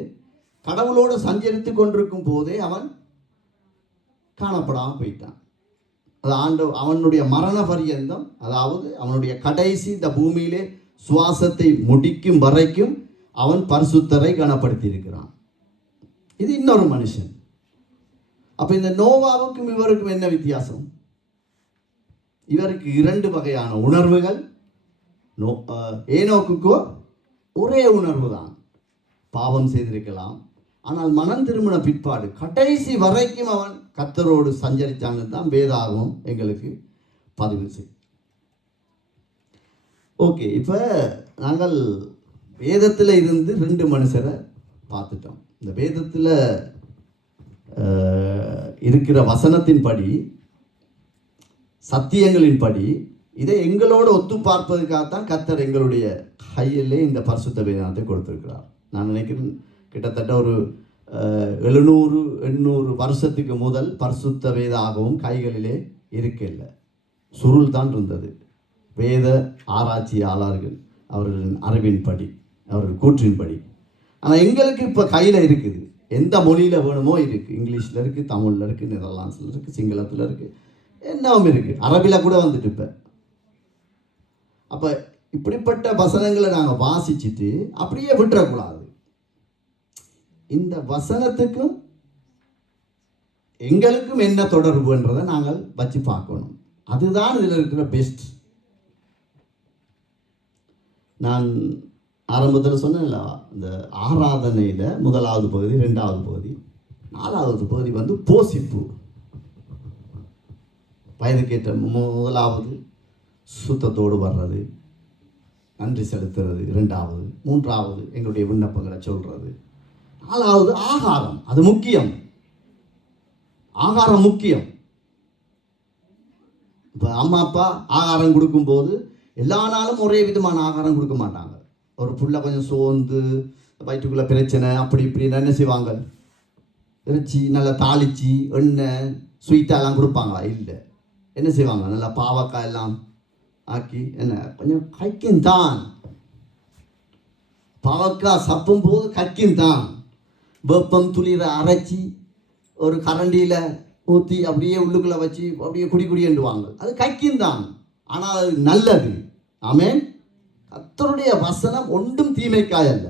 கடவுளோடு சஞ்சரித்து கொண்டிருக்கும் போதே அவன் காணப்படாமல் போயிட்டான். அது அவனுடைய மரண பரியந்தம், அதாவது அவனுடைய கடைசி இந்த பூமியிலே சுவாசத்தை முடிக்கும் வரைக்கும் அவன் பரிசுத்தரை கனப்படுத்தி இருக்கிறான். இது இன்னொரு மனுஷன். அப்ப இந்த நோவாவுக்கும் இவருக்கும் என்ன வித்தியாசம்? இவருக்கு 2 வகையான உணர்வுகள். ஏனோக்குக்கோ ஒரே உணர்வு தான், பாவம் செய்திருக்கலாம். ஆனால் மனம் திரும்பின பிற்பாடு கடைசி வரைக்கும் அவன் கர்த்தரோடு சஞ்சரித்தான்னு தான் வேதாகமம் எங்களுக்கு பதிவு செய்யும். ஓகே, இப்போ நாங்கள் வேதத்தில் இருந்து 2 மனுஷரை பார்த்துட்டோம். இந்த வேதத்தில் இருக்கிற வசனத்தின்படி, சத்தியங்களின்படி இதை எங்களோடு ஒத்து பார்ப்பதற்காகத்தான் கர்த்தர் எங்களுடைய கையிலே இந்த பரிசுத்த வேதாகத்தை கொடுத்திருக்கிறார். நான் நினைக்கிறேன் கிட்டத்தட்ட ஒரு 700-800 வருஷத்துக்கு முதல் பரிசுத்த வேதாகவும் கைகளிலே இருக்கல, சுருள் தான் இருந்தது. வேத ஆராய்ச்சியாளர்கள் அவர்களின் அறிவின்படி, அவர்கள் கூற்றின்படி. ஆனால் எங்களுக்கு இப்போ கையில் இருக்குது, எந்த மொழியில் வேணுமோ இருக்குது. இங்கிலீஷில் இருக்குது, தமிழில் இருக்குது, நெதர்லாண்ட்ஸில் இருக்குது, சிங்களத்தில் இருக்குது, என்னவும் இருக்குது, அரபியில் கூட வந்துட்டு இப்போ. அப்போ இப்படிப்பட்ட வசனங்களை நாங்கள் வாசிச்சுட்டு அப்படியே விட்டுறக்கூடாது. இந்த வசனத்துக்கும் எங்களுக்கும் என்ன தொடர்புன்றதை நாங்கள் வச்சு பார்க்கணும். அதுதான் இதில் இருக்கிற பெஸ்ட். நான் ஆரம்பத்தில் சொன்னேன்ல, இந்த ஆராதனையில் 1வது பகுதி, 2வது பகுதி, 4வது பகுதி வந்து போசிப்பு. வயதுக்கேற்ற 1வது சுத்தத்தோடு வர்றது, நன்றி செலுத்துறது, 2வது, 3வது எங்களுடைய விண்ணப்பங்களை சொல்கிறது, 4வது ஆகாரம். அது முக்கியம், ஆகாரம் முக்கியம். இப்போ அம்மா அப்பா ஆகாரம் கொடுக்கும்போது எல்லா நாளும் ஒரே விதமான ஆகாரம் கொடுக்க மாட்டாங்க. ஒரு புள்ள கொஞ்சம் சோர்ந்து வயிற்றுக்குள்ளே பிரச்சனை அப்படி இப்படின்னு என்ன செய்வாங்க, இறைச்சி நல்லா தாளித்து எண்ணெய் ஸ்வீட்டாலாம் கொடுப்பாங்களா? இல்லை. என்ன செய்வாங்க, நல்லா பாவக்காய் எல்லாம் ஆக்கி என்ன கொஞ்சம் கைக்கும் தான், பாவக்காய் சப்பும் போது கைக்கும் தான், வெப்பம் துளிரை அரைச்சி ஒரு கரண்டியில் ஊற்றி அப்படியே உள்ளுக்குள்ளே வச்சு அப்படியே குடிண்டுவாங்க. அது கைக்கும் தான், ஆனால் அது நல்லது. ஆமென். கர்த்தருடைய வசனம் ஒன்றும் தீமைக்காய் அல்ல.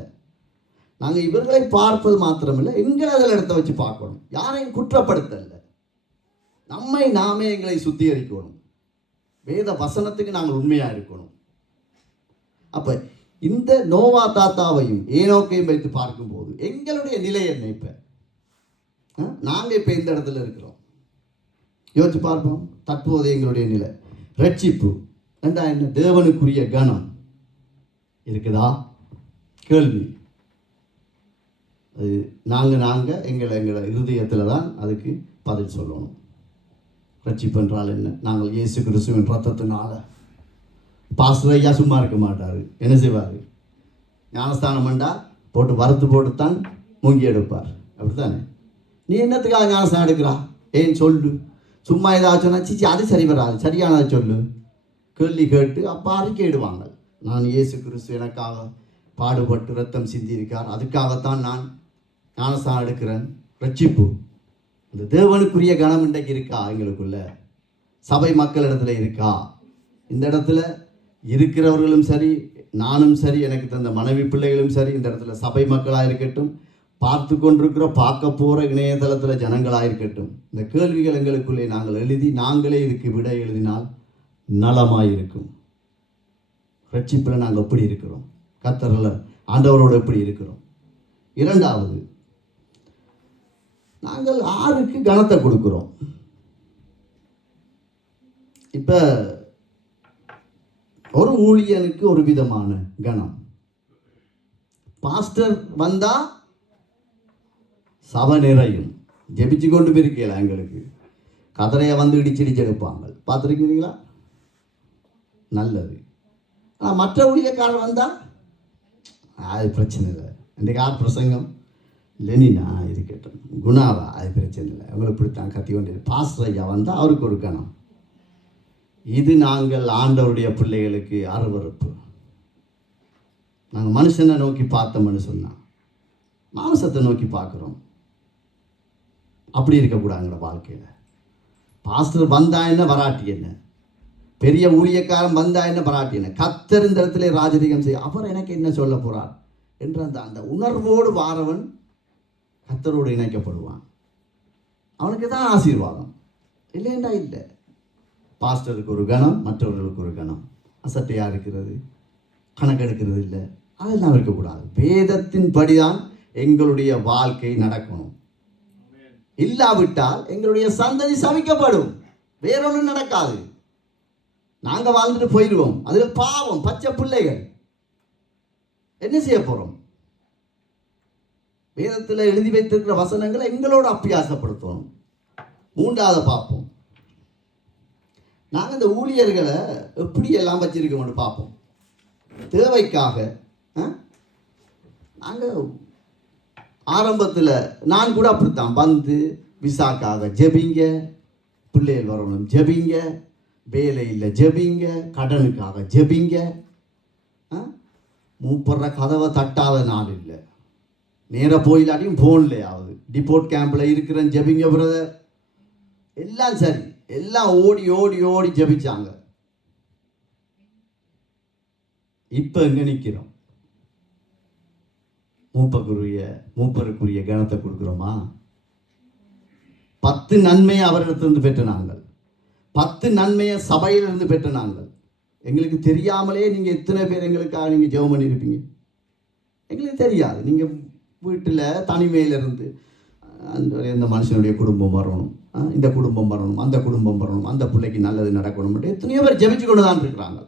நாங்கள் இவர்களை பார்ப்பது மாத்திரமில்லை, எங்களை அதில் இடத்த வச்சு பார்க்கணும். யாரையும் குற்றப்படுத்தல, நம்மை நாமே எங்களை சுத்திகரிக்கணும். வேத வசனத்துக்கு நாங்கள் உண்மையாக இருக்கணும். அப்போ இந்த நோவா தாத்தாவையும் ஏனோக்கையும் வைத்து பார்க்கும்போது எங்களுடைய நிலை என்ன? இப்போ நாங்கள் இப்போ இந்த இடத்துல இருக்கிறோம், யோசிச்சு பார்ப்போம். தற்போது எங்களுடைய நிலை ரட்சிப்பு என்ன, தேவனுக்குரிய கணம் இருக்குதா? கேள்வி. அது நாங்கள் எங்களை இருதயத்தில் தான் அதுக்கு பதில் சொல்லணும். ரட்சிப்பு என்றால் என்ன? நாங்கள் இயேசு கிறிஸ்துவின் ரத்தத்தினால. பாஸ்டர் ஐயா சும்மா இருக்க மாட்டார், என்ன செய்வார்? ஞானஸ்தானம் பண்ணா போட்டு வறுத்து போட்டுத்தான் மூங்கி எடுப்பார், அப்படித்தானே? நீ என்னத்துக்காக ஞானஸ்தானம் எடுக்கிறா? ஏன்னு சொல்லு. சும்மா ஏதாச்சும் சொன்னா சிச்சி அது சரி வராது, சரியானதை சொல்லு. கேள்வி கேட்டு அப்போ அறிக்கையிடுவாங்க. நான் இயேசு கிறிஸ்து எனக்காக பாடுபட்டு ரத்தம் சிந்தியிருக்கார், அதுக்காகத்தான் நான் ஞானஸ்தானம் எடுக்கிறேன். ரட்சிப்பு, இந்த தேவனுக்குரிய கணம் இன்றைக்கு இருக்கா எங்களுக்குள்ள? சபை மக்களிடத்துல இருக்கா? இந்த இடத்துல இருக்கிறவர்களும் சரி, நானும் சரி, எனக்கு தந்த மனைவி பிள்ளைகளும் சரி, இந்த இடத்துல சபை மக்களாக இருக்கட்டும், பார்த்து கொண்டிருக்கிற பார்க்க போகிற இணையதளத்தில் ஜனங்களாக இருக்கட்டும், இந்த கேள்விகள் எங்களுக்குள்ளே நாங்கள் எழுதி நாங்களே இதுக்கு விட எழுதினால் நலமாயிருக்கும். ரட்சிப்பில் நாங்கள் எப்படி இருக்கிறோம்? கர்த்தரில் ஆண்டவரோடு எப்படி இருக்கிறோம்? 2வது, நாங்கள் ஆருக்கு கனத்தை கொடுக்கிறோம்? இப்போ ஒரு ஊழியனுக்கு ஒரு விதமான கனம். பாஸ்டர் வந்தா சபை நிறையும், ஜெபிச்சு கொண்டு போயிருக்கீங்களா? எங்களுக்கு கதறையை வந்து இடிச்சு எடுப்பாங்க, பார்த்துருக்கிறீங்களா? நல்லது. ஆனால் மற்ற ஊழியக்காரர் வந்தால் அது பிரச்சனை இல்லை. இன்றைக்கு யார் பிரசங்கம்? லெனினா இருக்கட்டும், குணாவா, அது பிரச்சனை இல்லை, அவங்களுக்கு இப்படித்தான் கத்தி கொண்டு. பாஸ்டர் ஐயா வந்தால் அவருக்கு ஒரு கணம். இது நாங்கள் ஆண்டவருடைய பிள்ளைகளுக்கு அருவருப்பு. நாங்கள் மனுஷனை நோக்கி பார்த்த மனுஷன் தான், மாம்சத்தை நோக்கி பார்க்குறோம். அப்படி இருக்கக்கூடாதுங்கிற வாழ்க்கையில். பாஸ்டர் வந்தா என்ன, வராட்டி என்ன, பெரிய ஊழியக்காரன் வந்தா என்ன, வராட்டி என்ன, கர்த்தர் இந்த இடத்துல ராஜரீகம் செய்ய அவர் எனக்கு என்ன சொல்ல போகிறார் என்ற அந்த உணர்வோடு வாரவன் கர்த்தரோடு இணைக்கப்படுவான். அவனுக்கு தான் ஆசீர்வாதம். இல்லைண்டா இல்லை. பாஸ்டருக்கு ஒரு கணம், மற்றவர்களுக்கு ஒரு கணம். அசட்டையாக இருக்கிறது, கணக்கெடுக்கிறது இல்லை, அதெல்லாம் இருக்கக்கூடாது. வேதத்தின் படிதான் எங்களுடைய வாழ்க்கை நடக்கணும். இல்லாவிட்டால் எங்களுடைய சந்ததி சபிக்கப்படும், வேறொன்றும் நடக்காது. நாங்கள் வாழ்ந்துட்டு போயிடுவோம். அதில் பாவம், பச்சை பிள்ளைகள் என்ன செய்ய போகிறோம்? வேதத்தில் எழுதி வைத்திருக்கிற வசனங்களை எங்களோட அப்பியாசப்படுத்தணும். மூன்றாவது பார்ப்போம். நாங்கள் இந்த ஊழியர்களை எப்படி எல்லாம் வச்சிருக்கோம்னு பார்ப்போம். தேவைக்காக நாங்கள் ஆரம்பத்தில் நான் கூட அப்படித்தான் வந்து விசாக்காக ஜெபிங்க, பிள்ளைகள் வரணும் ஜெபிங்க, வேலை இல்லை ஜெபிங்க, கடனுக்காக ஜெபிங்க. மூப்படுற கதவை தட்டாத நாள் இல்லை. நேராக போயிலாட்டியும் ஃபோன்லையாவது டிபோர்ட் கேம்பில் இருக்கிறேன் ஜெபிங்க பிரதர், எல்லாம் சரி, எல்லாம் ஓடி ஓடி ஓடி ஜெபிச்சாங்க. இப்போ எங்கே நிற்கிறோம்? மூப்பருக்குரிய கணத்தை கொடுக்குறோமா? 10 நன்மையை அவரிடத்திலிருந்து பெற்ற நாங்கள், 10 நன்மையை சபையிலிருந்து பெற்ற நாங்கள். எங்களுக்கு தெரியாமலே நீங்கள் எத்தனை பேர் எங்களுக்காக நீங்கள் ஜெபம் பண்ணியிருப்பீங்க? எங்களுக்கு தெரியாது. நீங்கள் வீட்டில் தனிமையிலிருந்து இந்த மனுஷனுடைய குடும்பம் வரணும், இந்த குடும்பம் வரணும், அந்த குடும்பம் வரணும், அந்த பிள்ளைக்கு நல்லது நடக்கணும், எத்தனையோ பேர் ஜெபிச்சு கொண்டு தான் இருக்கிறாங்க.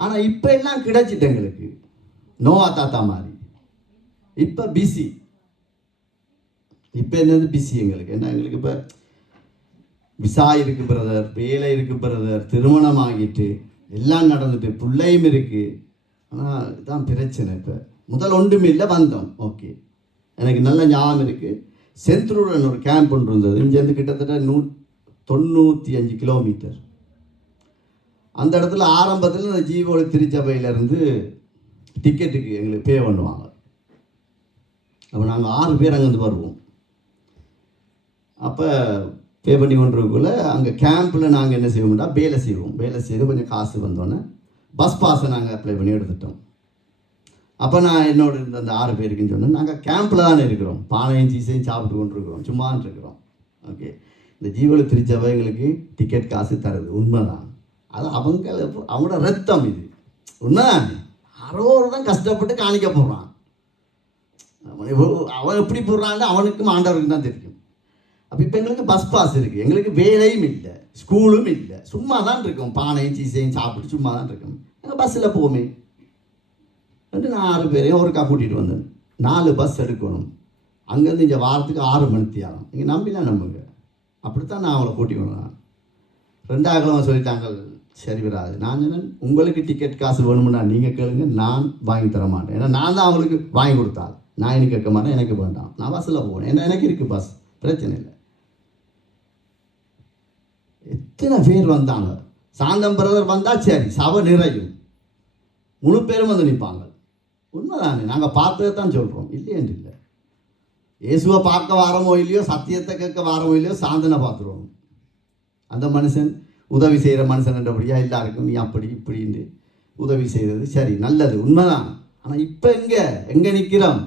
ஆனால் இப்போ எல்லாம் கிடைச்சிட்டு எங்களுக்கு நோவா தாத்தா மாதிரி. இப்போ பிஸி. இப்போ என்னது பிஸி எங்களுக்கு? என்ன எங்களுக்கு இப்போ விசா இருக்கு பிரதர், வேலை இருக்கு பிரதர், திருமணம் ஆகிட்டு எல்லாம் நடந்துட்டு பிள்ளையும் இருக்கு. ஆனால் இதுதான் பிரச்சனை. இப்போ முதல் ஒன்றுமே இல்லை, வந்தோம். ஓகே, எனக்கு நல்ல ஞாபகம் இருக்குது. செந்தூருடன் ஒரு கேம்ப் ஒன்று இருந்தது. இங்கேருந்து கிட்டத்தட்ட 195 கிலோமீட்டர். அந்த இடத்துல ஆரம்பத்தில் இந்த ஜீவோட திருச்சபையிலேருந்து டிக்கெட்டுக்கு எங்களுக்கு பே பண்ணுவாங்க. அப்போ நாங்கள் 6 பேர் அங்கேருந்து வருவோம். அப்போ பே பண்ணி கொண்டிருக்குள்ள அங்கே கேம்பில் நாங்கள் என்ன செய்வோம்னா வேலை செய்வோம். வேலை செய்து கொஞ்சம் காசு வந்தோன்னே பஸ் பாஸை நாங்கள் அப்ளை பண்ணி எடுத்துட்டோம். அப்போ நான் என்னோட இருந்த அந்த 6 பேருக்குன்னு சொன்னேன், நாங்கள் கேம்பில் தானே இருக்கிறோம், பானையும் சீசையும் சாப்பிட்டு கொண்டு இருக்கிறோம், சும்மான் இருக்கிறோம். ஓகே, இந்த ஜீவன திருச்சபை எங்களுக்கு டிக்கெட் காசு தருது, உண்மைதான். அது அவங்களோட ரத்தம், இது உண்மைதான். யாரோ தான் கஷ்டப்பட்டு காணிக்க போடுறான். அவன் எப்படி போடுறான்னு அவனுக்கும் ஆண்டவருக்கு தான் தெரியும். அப்போ இப்போ எங்களுக்கு பஸ் பாஸ் இருக்குது, எங்களுக்கு வேலையும் இல்லை, ஸ்கூலும் இல்லை, சும்மா தான் இருக்கோம், பானையும் சீசையும் சாப்பிட்டு சும்மா தான் இருக்கோம். நாங்கள் பஸ்ஸில் போவோமே. நான் 6 பேரையும் ஒருக்கா கூட்டிகிட்டு வந்தேன். 4 பஸ் எடுக்கணும். அங்கேருந்து இங்கே வாரத்துக்கு 6 மணிக்கு ஆகும். நீங்கள் நம்பிலாம் நம்புங்க. அப்படித்தான் நான் அவங்கள கூட்டி வந்தேன். 2வது கிழமை சொல்லிட்டாங்க, சரி வராது. நான் சொன்னேன், உங்களுக்கு டிக்கெட் காசு வேணும்னா நீங்கள் கேளுங்க, நான் வாங்கி தர மாட்டேன். ஏன்னா நான் தான் அவங்களுக்கு வாங்கி கொடுத்தாள். நான் எனக்கு கேட்க மாட்டேன், எனக்கு வேண்டாம், நான் பஸ்ஸில் போவேன், ஏன்னா எனக்கு இருக்குது பஸ், பிரச்சனை இல்லை. எத்தனை பேர் வந்தாங்க. சாந்தம் பிரதர் வந்தால் சரி, சபை நிறையும், முழு பேரும் வந்து நிற்பாங்க. உண்மைதானே, நாங்கள் பார்த்ததை தான் சொல்கிறோம், இல்லையென்று இல்லை. இயேசுவை பார்க்க வாரமோ இல்லையோ, சத்தியத்தை கேட்க வாரமோ இல்லையோ, சாந்தனை பார்த்துருவோம். அந்த மனுஷன் உதவி செய்கிற மனுஷன் என்றபடியா எல்லாருக்கும் நீ அப்படி இப்படின்னு உதவி செய்கிறது சரி, நல்லது, உண்மைதான். ஆனால் இப்போ எங்கே நிற்கிறோம்?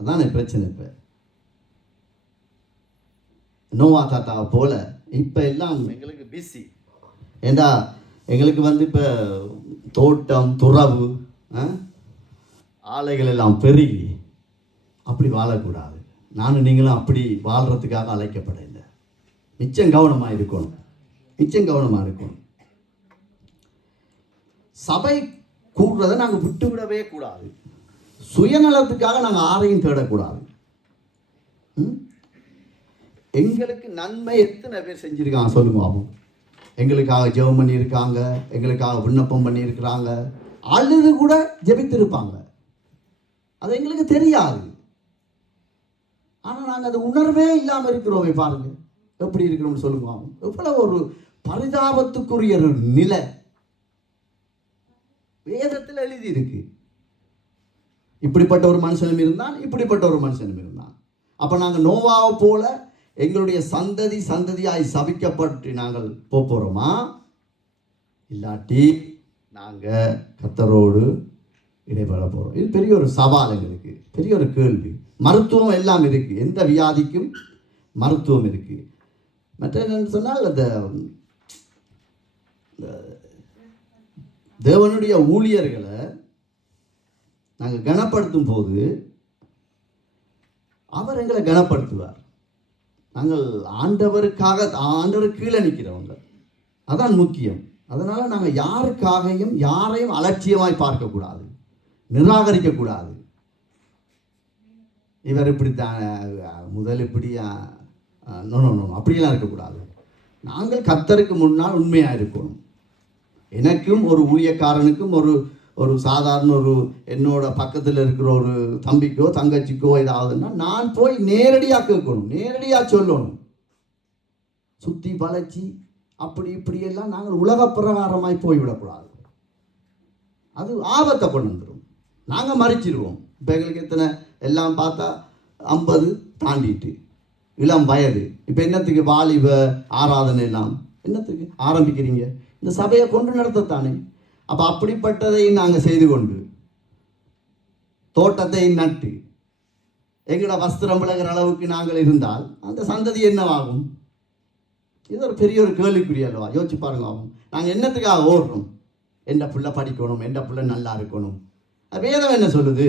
அதானே பிரச்சனை. இப்போ நோவா தாத்தாவை போல இப்போ எல்லாம் எங்களுக்கு பிஸி. ஏண்டா எங்களுக்கு வந்து இப்போ தோட்டம் துறவு ஆலைகள் எல்லாம் பெருகி அப்படி வாழக்கூடாது. நானும் நீங்களும் அப்படி வாழ்கிறதுக்காக அழைக்கப்படலை. மிச்சம் கவனமாக இருக்கணும், மிச்சம் கவனமாக இருக்கணும். சபை கூடுறதை நாங்கள் விட்டுவிடவே கூடாது. சுயநலத்துக்காக நாங்கள் யாரையும் தேடக்கூடாது. எங்களுக்கு நன்மை எத்தனை பேர் செஞ்சுருக்காங்க சொல்லுங்க பாப்போம். எங்களுக்காக ஜெபம் பண்ணியிருக்காங்க, எங்களுக்காக விண்ணப்பம் பண்ணியிருக்கிறாங்க, அழுது கூட ஜெபித்திருப்பாங்க. அது எங்களுக்கு தெரியாது. ஆனால் நாங்கள் அது உணர்வே இல்லாமல் இருக்கிறோமே. பாருங்க எப்படி இருக்கிறோம்னு சொல்லுங்க. எவ்வளோ ஒரு பரிதாபத்துக்குரிய ஒரு நிலை வேதத்தில் எழுதி இருக்கு. இப்படிப்பட்ட ஒரு மனுஷனும் இருந்தான், இப்படிப்பட்ட ஒரு மனுஷனும் இருந்தான். அப்போ நாங்கள் நோவாவை போல எங்களுடைய சந்ததி சந்ததியாய் சபிக்கப்பட்டு நாங்கள் போகிறோமா? இல்லாட்டி நாங்கள் கர்த்தரோடு இடைபெற போகிறோம். இது பெரிய ஒரு சவால், எங்களுக்கு பெரிய ஒரு கேள்வி. மருத்துவம் எல்லாம் இருக்குது, எந்த வியாதிக்கும் மருத்துவம் இருக்குது. மற்ற என்னென்னு சொன்னால் அந்த தேவனுடைய ஊழியர்களை நாங்கள் கனப்படுத்தும் போது அவர் எங்களை கனப்படுத்துவார். நாங்கள் ஆண்டவருக்கு கீழே நிற்கிறவங்க, அதான் முக்கியம். அதனால் நாங்கள் யாரையும் அலட்சியமாய் பார்க்கக்கூடாது, நிராகரிக்கக்கூடாது. இவர் இப்படித்தான் முதல் இப்படி நோ நோ நோ அப்படியெல்லாம் இருக்கக்கூடாது. நாங்கள் கர்த்தருக்கு முன்னால் உண்மையாக இருக்கணும். எனக்கும் ஒரு ஊழியக்காரனுக்கும் ஒரு சாதாரண என்னோட பக்கத்தில் இருக்கிற ஒரு தம்பிக்கோ தங்கச்சிக்கோ ஏதாவதுன்னா நான் போய் நேரடியாக கேட்கணும், நேரடியாக சொல்லணும். சுற்றி வளைச்சி அப்படி இப்படியெல்லாம் நாங்கள் உலக பிரகாரமாய் போய்விடக்கூடாது. அது ஆபத்தை கொண்டு வந்துடும். நாங்கள் மறிச்சிடுவோம். இப்போ எங்களுக்கு எத்தனை எல்லாம் பார்த்தா 50 தாண்டிட்டு இளம் வயது. இப்போ என்னத்துக்கு வாலிப ஆராதனை எல்லாம் என்னத்துக்கு ஆரம்பிக்கிறீங்க? இந்த சபையை கொண்டு நடத்தத்தானே. அப்போ அப்படிப்பட்டதை நாங்கள் செய்து கொண்டு தோட்டத்தை நட்டு எங்களோட வஸ்திரம் விலகிற அளவுக்கு நாங்கள் இருந்தால் அந்த சந்ததி என்னவாகும்? இது ஒரு பெரிய ஒரு கேள்விக்குறி அல்லவா? யோசிச்சு பாருங்க. ஆகும் நாங்கள் என்னத்துக்காக ஓடுறோம்? எந்த பிள்ளை படிக்கணும், எந்த பிள்ளை நல்லா இருக்கணும். வேதம் என்ன சொல்லுது?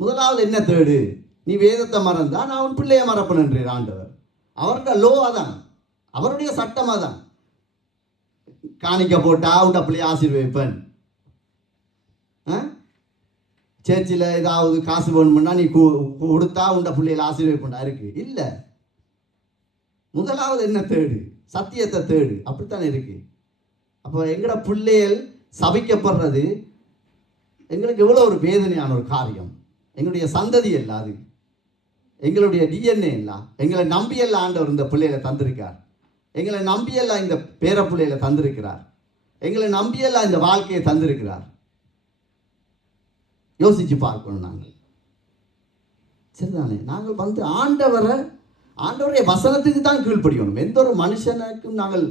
முதலாவது என்ன தேடு? நீ வேதத்தை மறந்தா நான் உன் பிள்ளையை மறப்பேன் ஆண்டவர். அவருடைய லோ அதான், அவருடைய சட்டம் அதான். காணிக்க போட்டா உண்ட பிள்ளையை ஆசீர்வதிப்பேன். சேர்ச்சில் ஏதாவது காசு வேணும்னா நீ கொடுத்தா உண்ட பிள்ளைகளை ஆசீர்வதிப்பா இருக்கு இல்லை. முதலாவது என்ன தேடு? சத்தியத்தை தேடு. அப்படித்தானே இருக்கு. அப்போ எங்களோட பிள்ளைகள் சபிக்கப்படுறது எங்களுக்கு எவ்வளோ ஒரு வேதனையான ஒரு காரியம். எங்களுடைய சந்ததி இல்லை, அது எங்களுடைய டிஎன்ஏ இல்லை. எங்களை நம்பியெல்லாம் ஆண்டவர் இந்த பிள்ளைகளை தந்திருக்கார். எங்களை நம்பியெல்லாம் இந்த பேர பிள்ளைகளை தந்திருக்கிறார். எங்களை நம்பியெல்லாம் இந்த வாழ்க்கையை தந்திருக்கிறார். யோசிச்சு பார்க்கணும். நாங்கள் சரிதானே? நாங்கள் ஆண்டவருடைய வசனத்துக்கு தான் கீழ்ப்படியணும். எந்த ஒரு மனுஷனுக்கும் நாங்கள்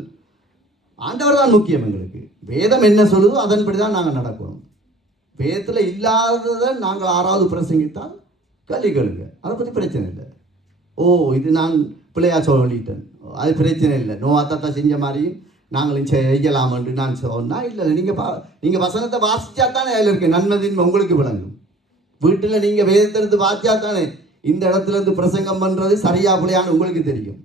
ஆண்டவர் தான் முக்கியம். எங்களுக்கு வேதம் என்ன சொல்லுதோ அதன்படி தான் நாங்கள் நடக்கணும். வேதத்தில் இல்லாததை நாங்கள் 6வது பிரசங்கித்தால் கேளுங்க, அதை பற்றி பிரச்சனை இல்லை. ஓ இது நான் பிள்ளையா சொல்லிட்டேன், அது பிரச்சனை இல்லை. நோ அத்தத்தை செஞ்ச மாதிரியும் நாங்களும் செய்யலாம் என்று நான் சொன்னால் இல்லை. நீங்கள் வசனத்தை வாசித்தா தானே அதில் இருக்கு நன்மதின் உங்களுக்கு விளங்கும். வீட்டில் நீங்கள் வேதத்திலிருந்து வாசித்தா தானே இந்த இடத்துல இருந்து பிரசங்கம் பண்ணுறது சரியா பிள்ளையான்னு உங்களுக்கு தெரியும்.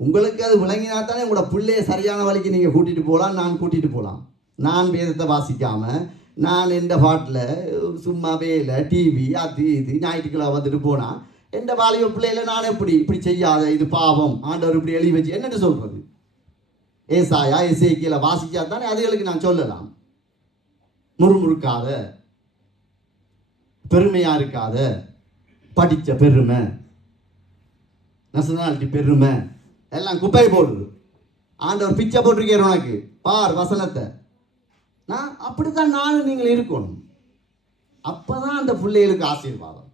உங்களுக்கு அது விளங்கினா தானே உங்களோட பிள்ளையை சரியான வழிக்கு நீங்கள் கூட்டிகிட்டு போகலாம், நான் கூட்டிகிட்டு போகலாம். நான் வேதத்தை வாசிக்காமல் நான் எந்த பாட்டில் சும்மா வேலை டிவி அது இது ஞாயிற்றுக்கிழமை வந்துட்டு போனால் எந்த வாலிப பிள்ளையில நான் இப்படி செய்யாத, இது பாவம், ஆண்டவர் இப்படி எழுதி வச்சு என்னென்னு சொல்கிறது? ஏசாயா எசேக்கியேல வாசிச்சா தானே அதுகளுக்கு நான் சொல்லலாம். முறுமுறுக்காத, பெருமையாக இருக்காத, படித்த பெருமை, நேஷனாலிட்டி பெருமை எல்லாம் குப்பை போடுது. ஆண்டவர் பிச்சை போட்டிருக்கார் உனக்கு, பார் வசனத்தை. நான் அப்படித்தான் நானும் நீங்கள் இருக்கணும். அப்போ தான் அந்த பிள்ளைகளுக்கு ஆசீர்வாதம்.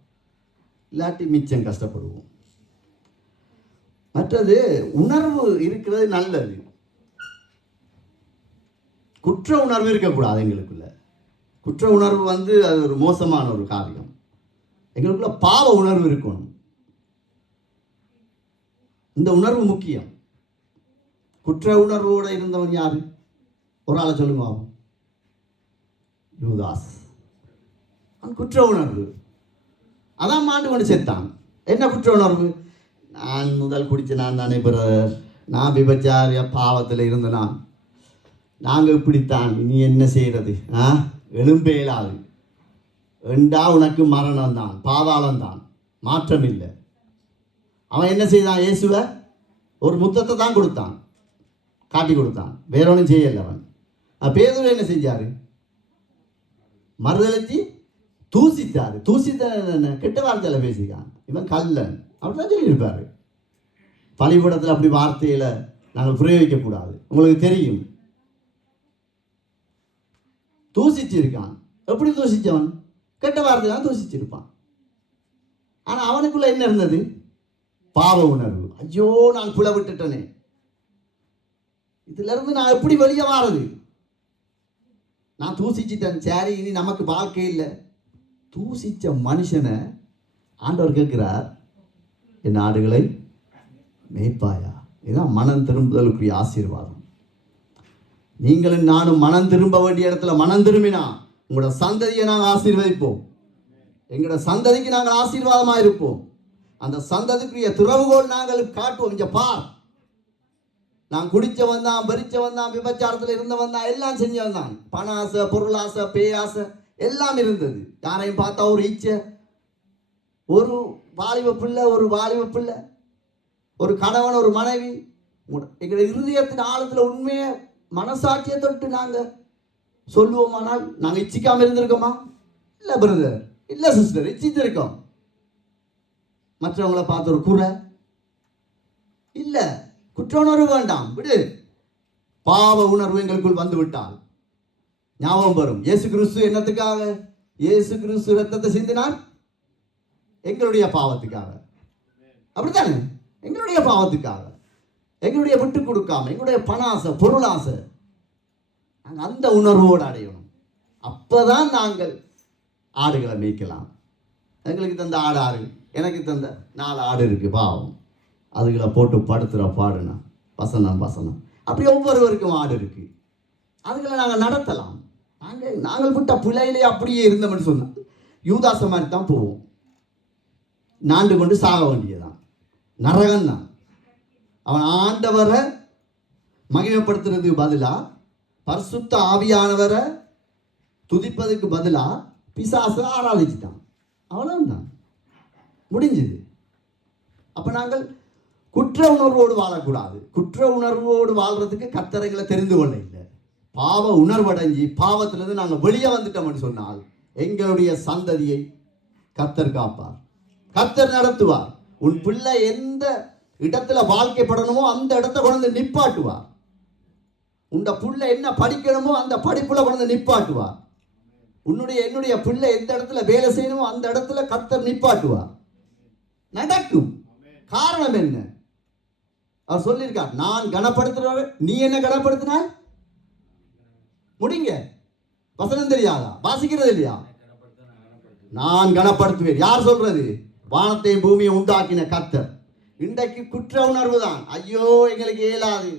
இல்லாட்டி மிச்சம் கஷ்டப்படுவோம். மற்றது உணர்வு இருக்கிறது நல்லது. குற்ற உணர்வு இருக்கக்கூடாது எங்களுக்குள்ள. குற்ற உணர்வு அது ஒரு மோசமான ஒரு காரியம். எங்களுக்குள்ள பாவ உணர்வு இருக்கணும். இந்த உணர்வு முக்கியம். குற்ற உணர்வோடு இருந்தவன் யாரு? ஒரு ஆளை சொல்லுங்க. யூதாஸ். குற்ற உணர்வு அதான் மாண்டு கொண்டு செத்தான். என்ன குற்ற உணர்வு? நான் முதல் குடிச்ச நான் தானே பிறர், நான் விபச்சாரிய பாவத்தில் இருந்த நாங்கள் இப்படித்தான், நீ என்ன செய்கிறது? எலும்பேலாது என்றா உனக்கு மரணம் தான், பாதாளம் தான், மாற்றம் இல்லை. அவன் என்ன செய்தான்? இயேசுவை ஒரு முத்தத்தை தான் கொடுத்தான், காட்டி கொடுத்தான், வேற ஒன்றும் செய்யலை. அவன் பேதுரு என்ன செஞ்சாரு? மறுதளிச்சு தூசித்தாரு. தூசித்த கெட்ட வார்த்தையில் பேசிக்கான். இவன் கல்லன் அப்படிதான் சொல்லியிருப்பாரு. பள்ளிக்கூடத்தில் அப்படி வார்த்தையில நாங்கள் பிரயோகிக்கக்கூடாது. உங்களுக்கு தெரியும். தூசிச்சிருக்கான். எப்படி தூசிச்சவன்? கெட்ட வார்த்தையெல்லாம் தூசிச்சிருப்பான். ஆனால் அவனுக்குள்ள என்ன இருந்தது? பாவ உணர்வு. ஐயோ நான் குல விட்டுட்டனே, இதுல இருந்து நான் எப்படி வெளியே வாரது? நான் தூசிச்சிட்டேன், சரி இனி நமக்கு வாழ்க்கை இல்லை. தூசிச்ச மனுஷனை ஆண்டவர் கேட்கிறார், என் ஆடுகளை மேய்ப்பாயா? இதுதான் மனம் திரும்புதலுக்குரிய ஆசீர்வாதம். நீங்களும் நானும் மனம் திரும்ப வேண்டிய இடத்துல மனம் திரும்பினா உங்களோட சந்ததியை நாங்கள் ஆசீர்வதிப்போம். எங்களோட சந்ததிக்கு நாங்கள் ஆசீர்வாதமாக இருப்போம். அந்த சந்ததிக்குரிய துறவுகோல் நாங்கள் காட்டுவோம். இங்கே பார், நான் குடிச்சவன் தான், பறிச்சவன் தான், விபச்சாரத்தில் இருந்தவன் தான், எல்லாம் செஞ்சவன் தான். பண ஆசை, பொருளாசை, பேயாசை எல்லாம் இருந்தது. யாரையும் பார்த்தா ஒரு இச்சை. ஒரு வாலிப பிள்ளை ஒரு கணவன் ஒரு மனைவி எங்களுடைய இருதயத்தின் ஆழத்தில் உண்மையை மனசாட்சியை தொட்டு நாங்கள் சொல்லுவோமானால் நாங்கள் இச்சிக்காமல் இருந்திருக்கோமா? இல்லை பிரதர், இல்லை சிஸ்டர், இச்சித்திருக்கோம். மற்றவங்களை பார்த்து ஒரு குறை இல்லை, குற்ற உணர்வு வேண்டாம், விடு. பாவ உணர்வு எங்களுக்குள் வந்து விட்டால் ஞாபகம் வரும். இயேசு கிறிஸ்து என்னத்துக்காக? இயேசு கிறிஸ்து ரத்தத்தை சிந்தினார் எங்களுடைய பாவத்துக்காக, அப்படித்தானே? எங்களுடைய பாவத்துக்காக, எங்களுடைய விட்டு கொடுக்காம, எங்களுடைய பணாசை பொருளாசை நாங்கள் அந்த உணர்வோடு அடையணும். அப்பதான் நாங்கள் ஆடுகளை மேய்க்கலாம். எங்களுக்கு தந்த ஆடு ஆறு, எனக்கு தந்த 4 ஆடு இருக்கு, பாவம். அதுகளை போட்டு படுத்துகிற பாடுனா வசனம் அப்படி ஒவ்வொருவருக்கும் ஆடு இருக்கு. அதுகளை நாங்கள் நடத்தலாம். நாங்கள் விட்ட பிள்ளையிலே அப்படியே இருந்தோம்னு சொன்னால் யூதாச மாதிரி தான் போவோம். நாண்டு கொண்டு சாக வேண்டியதான், நரகம்தான். அவன் ஆண்டவரை மகிமைப்படுத்துறதுக்கு பதிலாக பரிசுத்த ஆவியானவரை துதிப்பதுக்கு பதிலாக பிசாசை ஆராதிச்சுட்டான். அவ்வளவுதான், முடிஞ்சது. அப்போ நாங்கள் குற்ற உணர்வோடு வாழக்கூடாது. குற்ற உணர்வோடு வாழ்றதுக்கு கர்த்தரைகளை தெரிந்து கொள்ள இல்லை. பாவ உணர்வடைஞ்சி பாவத்திலிருந்து நாங்கள் வெளியே வந்துட்டோம்னு சொன்னால் எங்களுடைய சந்ததியை கர்த்தர் காப்பார், கர்த்தர் நடத்துவார். உன் பிள்ளை எந்த இடத்துல வாழ்க்கைப்படணுமோ அந்த இடத்த கொண்டு நிப்பாட்டுவார். உண்ட பிள்ளை என்ன படிக்கணுமோ அந்த படிப்புல கொண்டு நிப்பாட்டுவார். என்னுடைய பிள்ளை எந்த இடத்துல வேலை செய்யணுமோ அந்த இடத்துல கர்த்தர் நிப்பாட்டுவார். நடக்கும். காரணம் என்ன? அவர் சொல்லியிருக்கார், நான் கனப்படுத்துறவர், நீ என்ன கனப்படுத்தினாய்? முடிங்க. வசனம் தெரியாதா? வாசிக்கிறது இல்லையா? நான் கனப்படுத்துவேன். யார் சொல்றது? வானத்தையும் பூமியை உண்டாக்கின கர்த்தர். இன்றைக்கு குற்ற உணர்வு தான். ஐயோ எங்களுக்கு இயலாது,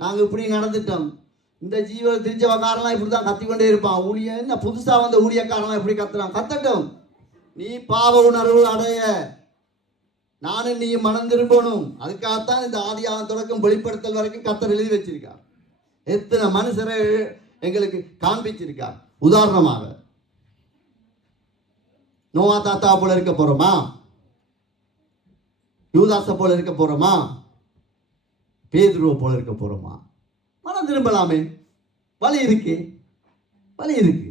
நாங்கள் இப்படி நடந்துட்டோம், இந்த ஜீவ திருச்சவக்காரெல்லாம் இப்படி தான் கத்திக்கொண்டே இருப்பான். ஊழிய என்ன புதுசாக வந்த ஊழியக்காரெல்லாம் இப்படி கத்துறான். கத்தட்டும். நீ பாவ உணர்வு அடைய, நானும் நீ மனம் திரும்பணும். அதுக்காகத்தான் இந்த ஆதியாகமம் தொடக்கம் வெளிப்படுத்தல் வரைக்கும் கர்த்தர் எழுதி வச்சிருக்கார். எத்தனை மனுஷரை எங்களுக்கு காண்பிச்சிருக்கார். உதாரணமாக நோவா தாத்தா போல இருக்க போறோமா? யூதாச போல இருக்க போறோமா? பேதுருவை போல இருக்க போறோமா? மனம் திரும்பலாமே. வழி இருக்கு, வழி இருக்கு.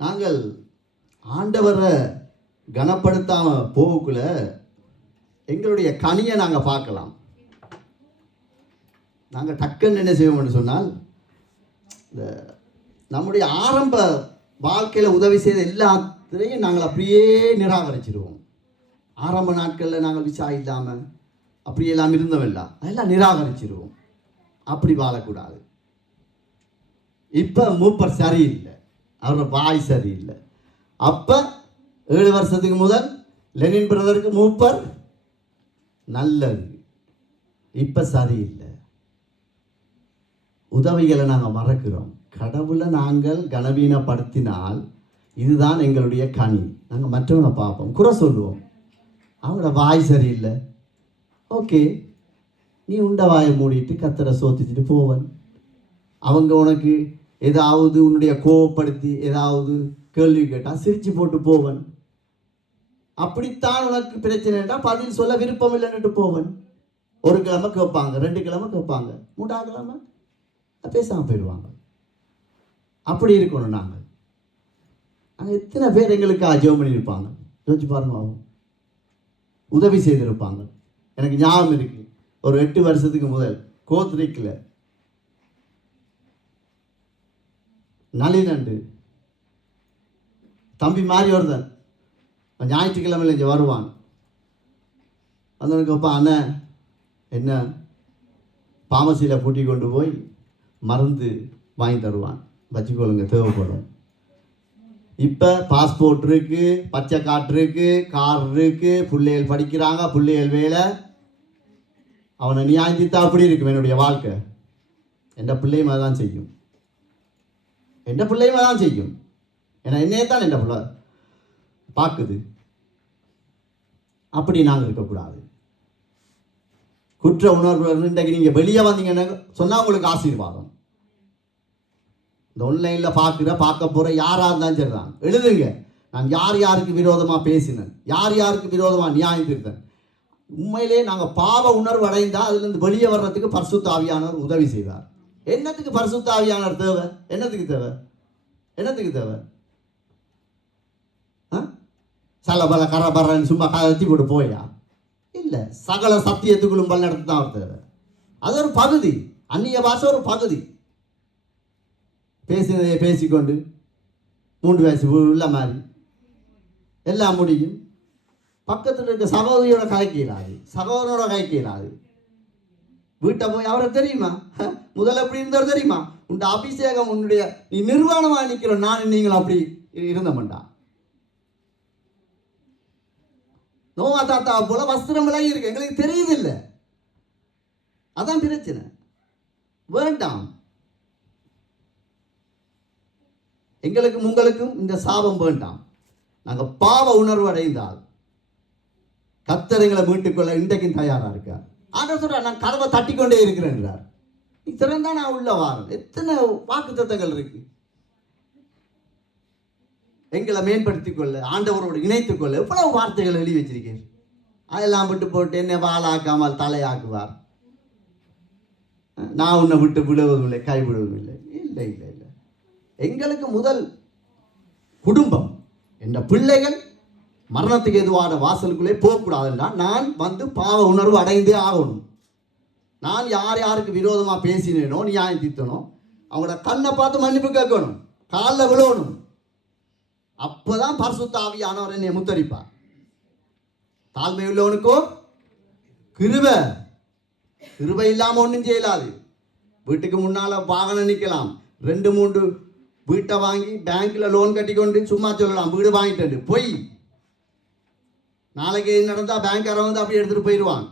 நாங்கள் ஆண்டவரை கனப்படுத்தாம போகக்குள்ள எங்களுடைய கனியை நாங்கள் பார்க்கலாம். நாங்கள் டக்குன்னு என்ன செய்வோம்னு சொன்னால், இந்த நம்முடைய ஆரம்ப வாழ்க்கையில் உதவி செய்த எல்லாத்திலையும் நாங்கள் அப்படியே நிராகரிச்சிடுவோம். ஆரம்ப நாட்களில் நாங்கள் விசா இல்லாமல் அப்படியெல்லாம் இருந்தோம்ல, அதெல்லாம் நிராகரிச்சிடுவோம். அப்படி வாழக்கூடாது. இப்போ மூப்பர் சரியில்லை, அவரோட வாய் சரியில்லை. அப்போ 7 வருஷத்துக்கு முதல் லெனின் பிரதருக்கு மூப்பர் நல்லது, இப்போ சரியில்லை. உதவிகளை நாங்கள் மறக்கிறோம். கடவுளை நாங்கள் கனவீனப்படுத்தினால் இதுதான் எங்களுடைய கனி. நாங்கள் மற்றவனை பார்ப்போம், குறை சொல்லுவோம். அவங்களோட வாய் சரியில்லை, ஓகே, நீ உண்ட வாயை மூடிட்டு கத்தரை சோத்திச்சுட்டு போவன். அவங்க உனக்கு ஏதாவது உன்னுடைய கோவப்படுத்தி ஏதாவது கேள்வி கேட்டால் சிரிச்சு போட்டு போவன். அப்படித்தான் உனக்கு பிரச்சனைடா, பதில் சொல்ல விருப்பம் இல்லைன்னுட்டு போவன். 1 கிழமை கேட்பாங்க, 2 கிழமை கேட்பாங்க, 3ஆவது கிழமை பேசாமல் போயிடுவாங்க. அப்படி இருக்கணும். நாங்கள் எத்தனை பேர் எங்களுக்காக ஜெபம் பண்ணியிருப்பாங்க யோசிச்சு பாருங்க. ஆகும் உதவி செய்திருப்பாங்க. எனக்கு ஞாபகம் இருக்கு, ஒரு 8 வருஷத்துக்கு முதல் கோத்ரிக்கில் நளினண்டு தம்பி மாதிரி ஒருத்தன் ஞாயிற்றுக்கிழமையில் இங்கே வருவான். வந்தவனுக்கு அப்பா அண்ணன் என்ன பாமசியில் கூட்டி கொண்டு போய் மருந்து வாங்கி தருவான், வச்சுக்கொள்ளுங்க தேவைப்படும். இப்போ பாஸ்போர்ட் இருக்கு, பச்சை கார்டு இருக்கு, கார் இருக்கு, பிள்ளைகள் படிக்கிறாங்க, பிள்ளைகள் வேலை. அவனை நியாயத்தா அப்படி இருக்கும் என்னுடைய வாழ்க்கை. என் பிள்ளையும் அதான் செய்யும், என் பிள்ளையும் அதான் செய்யும். ஏன்னா என்னையத்தான் என் பிள்ளை பார்க்குது. அப்படி நாங்கள் இருக்கக்கூடாது. குற்ற உணர்வு இன்றைக்கு நீங்கள் வெளியே வந்தீங்கன்னு சொன்னால் உங்களுக்கு ஆசீர்வாதம். இந்த ஆன்லைனில் பார்க்க போகிற யாராக இருந்தாலும் சரிதான், எழுதுங்க. நான் யார் யாருக்கு விரோதமாக பேசினேன், யார் யாருக்கு விரோதமாக நியாயம் தீர்த்தேன். உண்மையிலே நாங்கள் பாவ உணர்வு அடைந்தால் அதுலேருந்து வெளியே வர்றதுக்கு பரிசுத்த ஆவியானவர் உதவி செய்வார். என்னத்துக்கு பரிசுத்த ஆவியானவர் தேவை? என்னத்துக்கு தேவை? என்னத்துக்கு தேவை? சலபல கரபரன்னு சும்மா கத்தி போட்டு போயா? இல்லை, சகல சத்தியத்துக்குள்ளும் வழிநடத்த தான் அவர் தேவை. அது ஒரு பகுதி, அந்நிய பாஷை ஒரு பகுதி. பேசினதை பேசிக்கொண்டு 3 வயசு உள்ள மாதிரி எல்லாம் முடியும். பக்கத்தில் இருக்க சகோதரியோட கதைக்க இயலாது, சகோதரனோட கதைக்க இயலாது. வீட்டை போய் அவரை தெரியுமா, முதல்ல எப்படி இருந்தாலும் தெரியுமா, உன் அபிஷேகம் உன்னுடைய நீ நிர்வாணமாக நிற்கிற நான் நீங்களும் அப்படி இருந்தோம்டா. நோவா தாத்தா போல வஸ்திரம் விலகி இருக்கு, எங்களுக்கு தெரியுது இல்லை. அதான் பிரச்சனை. வேண்டாம், எங்களுக்கும் உங்களுக்கும் இந்த சாபம் வேண்டாம். நாங்கள் பாவ உணர்வு அடைந்தால் கர்த்தர் எங்களை மீட்டுக்கொள்ள இன்றைக்கும் தயாரா இருக்கார். ஆண்டவர் சொல்றார், நான் கதவை தட்டிக்கொண்டே இருக்கிறேன்றார். நீ திறந்தா நான் உள்ள வாரேன். எத்தனை வாக்குத்தத்தங்கள் இருக்கு. எங்களை மேம்படுத்திக் கொள்ள, ஆண்டவரோடு இணைத்துக் கொள்ள எவ்வளவு வார்த்தைகள் எழுதி வச்சிருக்கேன். அதெல்லாம் விட்டு போட்டு என்னை வாழாக்காமல் தலையாக்குவார். நான் உன்னை விட்டு விடுவதில்லை, கைவிடுவதில்லை. இல்லை இல்லை இல்லை. எங்களுக்கு முதல் குடும்பம், என்ற பிள்ளைகள் மரணத்துக்கு எதுவான வாசலுக்குள்ளே போகக்கூடாதுன்னா நான் வந்து பாவ உணர்வு அடைந்தே ஆகணும். நான் யார் யாருக்கு விரோதமாக பேசினேனோ, நியாயம் தீர்த்தனோ, அவங்களோட கண்ணை பார்த்து மன்னிப்பு கேட்கணும், காலில் விழணும். அப்போதான் பரிசுத்த ஆவியானவர் என்னை முத்தரிப்பார். தாழ்மை உள்ளவனுக்கோ கிருபை, கிருபை இல்லாமல் ஒன்றும் செய்யலாது. வீட்டுக்கு முன்னால் வாகனம் நிற்கலாம், 2-3 வீட்டை வாங்கி பேங்க்ல லோன் கட்டிக்கொண்டு சும்மா சொல்லலாம் வீடு வாங்கிட்டு போய் நாளைக்கு நடந்தா பேங்க்காரன் வந்து அப்படி எடுத்துட்டு போயிடுவான்.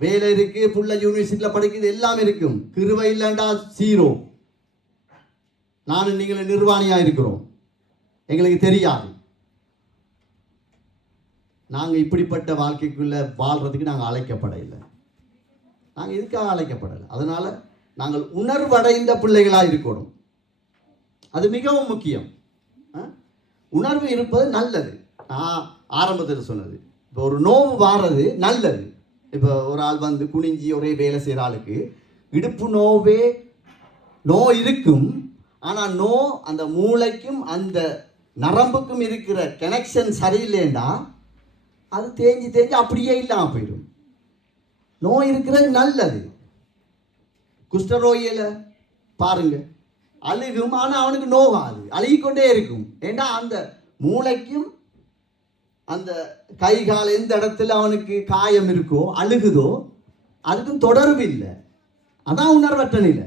வேலை இருக்கு, புள்ள யூனிவர்சிட்டியில் படிக்குது, எல்லாம் இருக்கும். கிருபை இல்லைண்டா சீரோ. நானும் நீங்களும் நிர்வாணியா இருக்கிறோம், எங்களுக்கு தெரியாது. நாங்கள் இப்படிப்பட்ட வாழ்க்கைக்குள்ள வாழ்றதுக்கு நாங்கள் அழைக்கப்படவில்லை. நாங்கள் இதுக்காக அழைக்கப்படலை. அதனால நாங்கள் உணர்வடைந்த பிள்ளைகளாக இருக்கணும். அது மிகவும் முக்கியம். உணர்வு இருப்பது நல்லது. நான் ஆரம்பத்தில் சொன்னது, இப்போ ஒரு நோவு வாரது நல்லது. இப்போ ஒரு ஆள் வந்து குனிஞ்சி ஒரே வேலை செய்கிற ஆளுக்கு இடுப்பு நோ இருக்கும். ஆனால் அந்த மூளைக்கும் அந்த நரம்புக்கும் இருக்கிற கனெக்ஷன் சரியில்லைண்டா அது தேஞ்சு அப்படியே இல்லாமல் போயிடும். நோய் இருக்கிறது நல்லது. குஷ்டரோகியில பாருங்க, அழுகும், ஆனால் அவனுக்கு நோவாது, அழுகிக்கொண்டே இருக்கும். ஏன்னா அந்த மூளைக்கும் அந்த கை கால் எந்த இடத்துல அவனுக்கு காயம் இருக்கோ அழுகுதோ அதுக்கும் தொடர்பு இல்லை. அதான் உணர்வற்ற நிலை.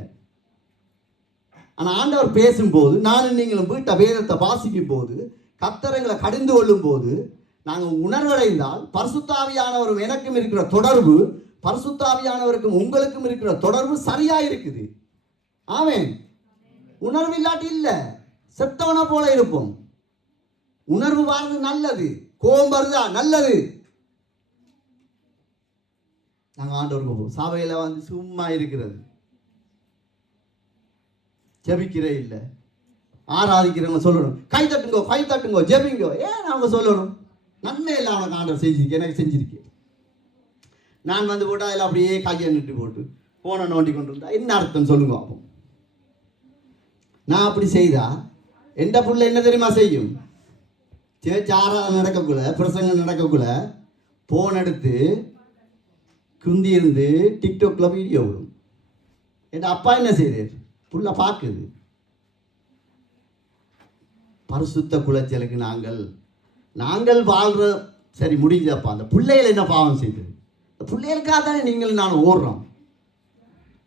ஆனால் ஆண்டவர் பேசும்போது, நானும் நீங்களும் வீட்டை வேதத்தை வாசிக்கும் போது, கர்த்தரங்களை கடிந்து கொள்ளும் போது நாங்கள் உணர்வடைந்தால் பரிசுத்த ஆவியானவரும் எனக்கும் இருக்கிற தொடர்பு, பரிசுத்த ஆவியானவருக்கும் உங்களுக்கும் இருக்கிற தொடர்பு சரியா இருக்குது. ஆமென். உணர்வு இல்லாட்டி இல்லை, செத்தவனா போல இருப்போம். உணர்வு வாழ்றது நல்லது, கோபம் வருதா நல்லது. நாங்கள் ஆண்டவருக்கு சபையில் வந்து சும்மா இருக்கிறது, ஜெபிக்கிறே இல்லை. ஆராதிக்கிறவங்க சொல்லணும், கை தட்டுங்கோ ஜெபிங்கோ. ஏன் அவங்க சொல்லணும்? நன்மை இல்லை அவனுக்கு ஆண்டவர் செஞ்சிருக்கேன், எனக்கு செஞ்சிருக்கேன். நான் வந்து போட்டால் அதில் அப்படியே கையை நிட்டு போட்டு போனை நோண்டி கொண்டு இருந்தா என்ன அர்த்தம் சொல்லுங்க. அப்போ நான் அப்படி செய்தா எந்த புள்ள என்ன தெரியுமா செய்யும்? ஆராதனை நடக்கக்குள்ள, பிரசங்கம் நடக்கக்குள்ள போன் எடுத்து குந்தி இருந்து டிக்டாக்ல வீடியோ விடும். என் அப்பா என்ன செய்யுது? புள்ள பார்க்குது. பரிசுத்த குலைச்சலுக்கு நாங்கள் வாழ்ற சரி முடிஞ்சப்பா. அந்த பிள்ளைகள் என்ன பாவம் செய்யுது? பிள்ளைகளுக்காக தானே நீங்கள் நான் ஓடுறோம்.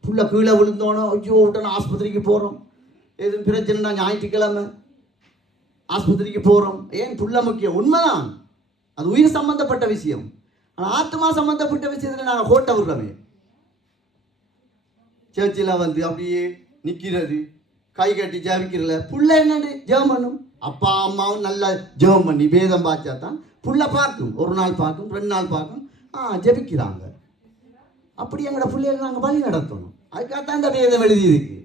புள்ள கீழே விழுந்தோனோ ஐயோ விட்டோன்னு ஆஸ்பத்திரிக்கு போகிறோம். எதுவும் பிரச்சனைனா ஞாயிற்றுக்கிழமை ஆஸ்பத்திரிக்கு போகிறோம். ஏன்? புள்ள முக்கியம், உண்மைதான். அது உயிர் சம்பந்தப்பட்ட விஷயம். ஆனால் ஆத்மா சம்பந்தப்பட்ட விஷயத்தில் நாங்கள் கோட்டை விடுறோமே. சர்ச்சில் வந்து அப்படியே நிற்கிறது, கை கட்டி ஜெபிக்கிறல. புள்ள என்னன்னு ஜெபம் பண்ணும். அப்பா அம்மாவும் நல்லா ஜெபம் பண்ணி வேதம் பாய்ச்சா தான் புள்ள பார்க்கும். ஒரு நாள் பார்க்கும், 2 நாள் பார்க்கும், ஜெபிக்கிறாங்க. அப்படி எங்களோட பிள்ளைகளை நாங்கள் வழி நடத்தணும். அதுக்காகத்தான் இந்த வேதம் எழுதியிருக்கு.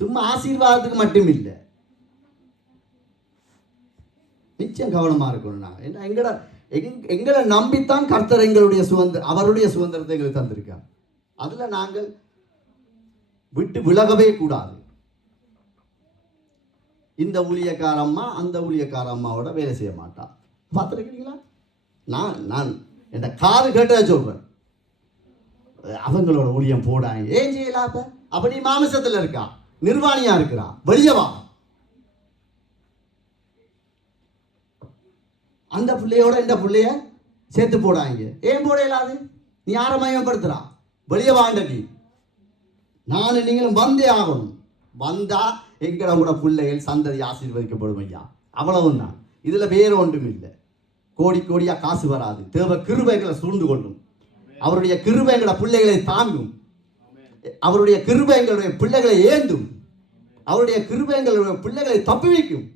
சும்மா ஆசீர்வாதத்துக்கு மட்டும் இல்லை. நிச்சயம் கவனமாக இருக்கணும். நாங்கள் ஏன்னா எங்களை நம்பித்தான் கர்த்தர் எங்களுடைய அவருடைய சுதந்திரத்தை எங்களுக்கு தந்திருக்கார். அதில் நாங்கள் விட்டு விலகவே கூடாது. இந்த ஊழியக்கார அம்மா அந்த ஊழியக்கார அம்மாவோட வேலை செய்ய மாட்டான். பார்த்துருக்கீங்களா? நான் என் காது கேட்டதை சொல்கிறேன். அவங்களோட ஊழியம் போடாங்க. ஏன் செய்யலாம்? அப்ப நீ மாமிசத்தில் இருக்கா, நிர்வாணியா இருக்கிறா, வெளியவா. அந்த பிள்ளையோட இந்த பிள்ளைய சேர்த்து போடாங்க. ஏன் போட இயலாது? நீ யாரை மையப்படுத்துறா? வெளியே வாண்டடி. நானும் நீங்களும் வந்தே ஆகணும். வந்தா எங்களோட பிள்ளைகள் சந்ததி ஆசீர்வதிக்கப்படும் ஐயா. அவ்வளவுதான். இதுல வேற ஒன்றும் இல்லை. கோடி கோடியா காசு வராது. தேவ கிருபைகளை சூழ்ந்து கொள்ளும். அவருடைய கிருபை எங்களோட பிள்ளைகளை தாங்கும். அவருடைய கிருபை எங்களுடைய பிள்ளைகளை ஏந்தும். அவருடைய கிருபை எங்களுடைய பிள்ளைகளை தப்புவிக்கும்.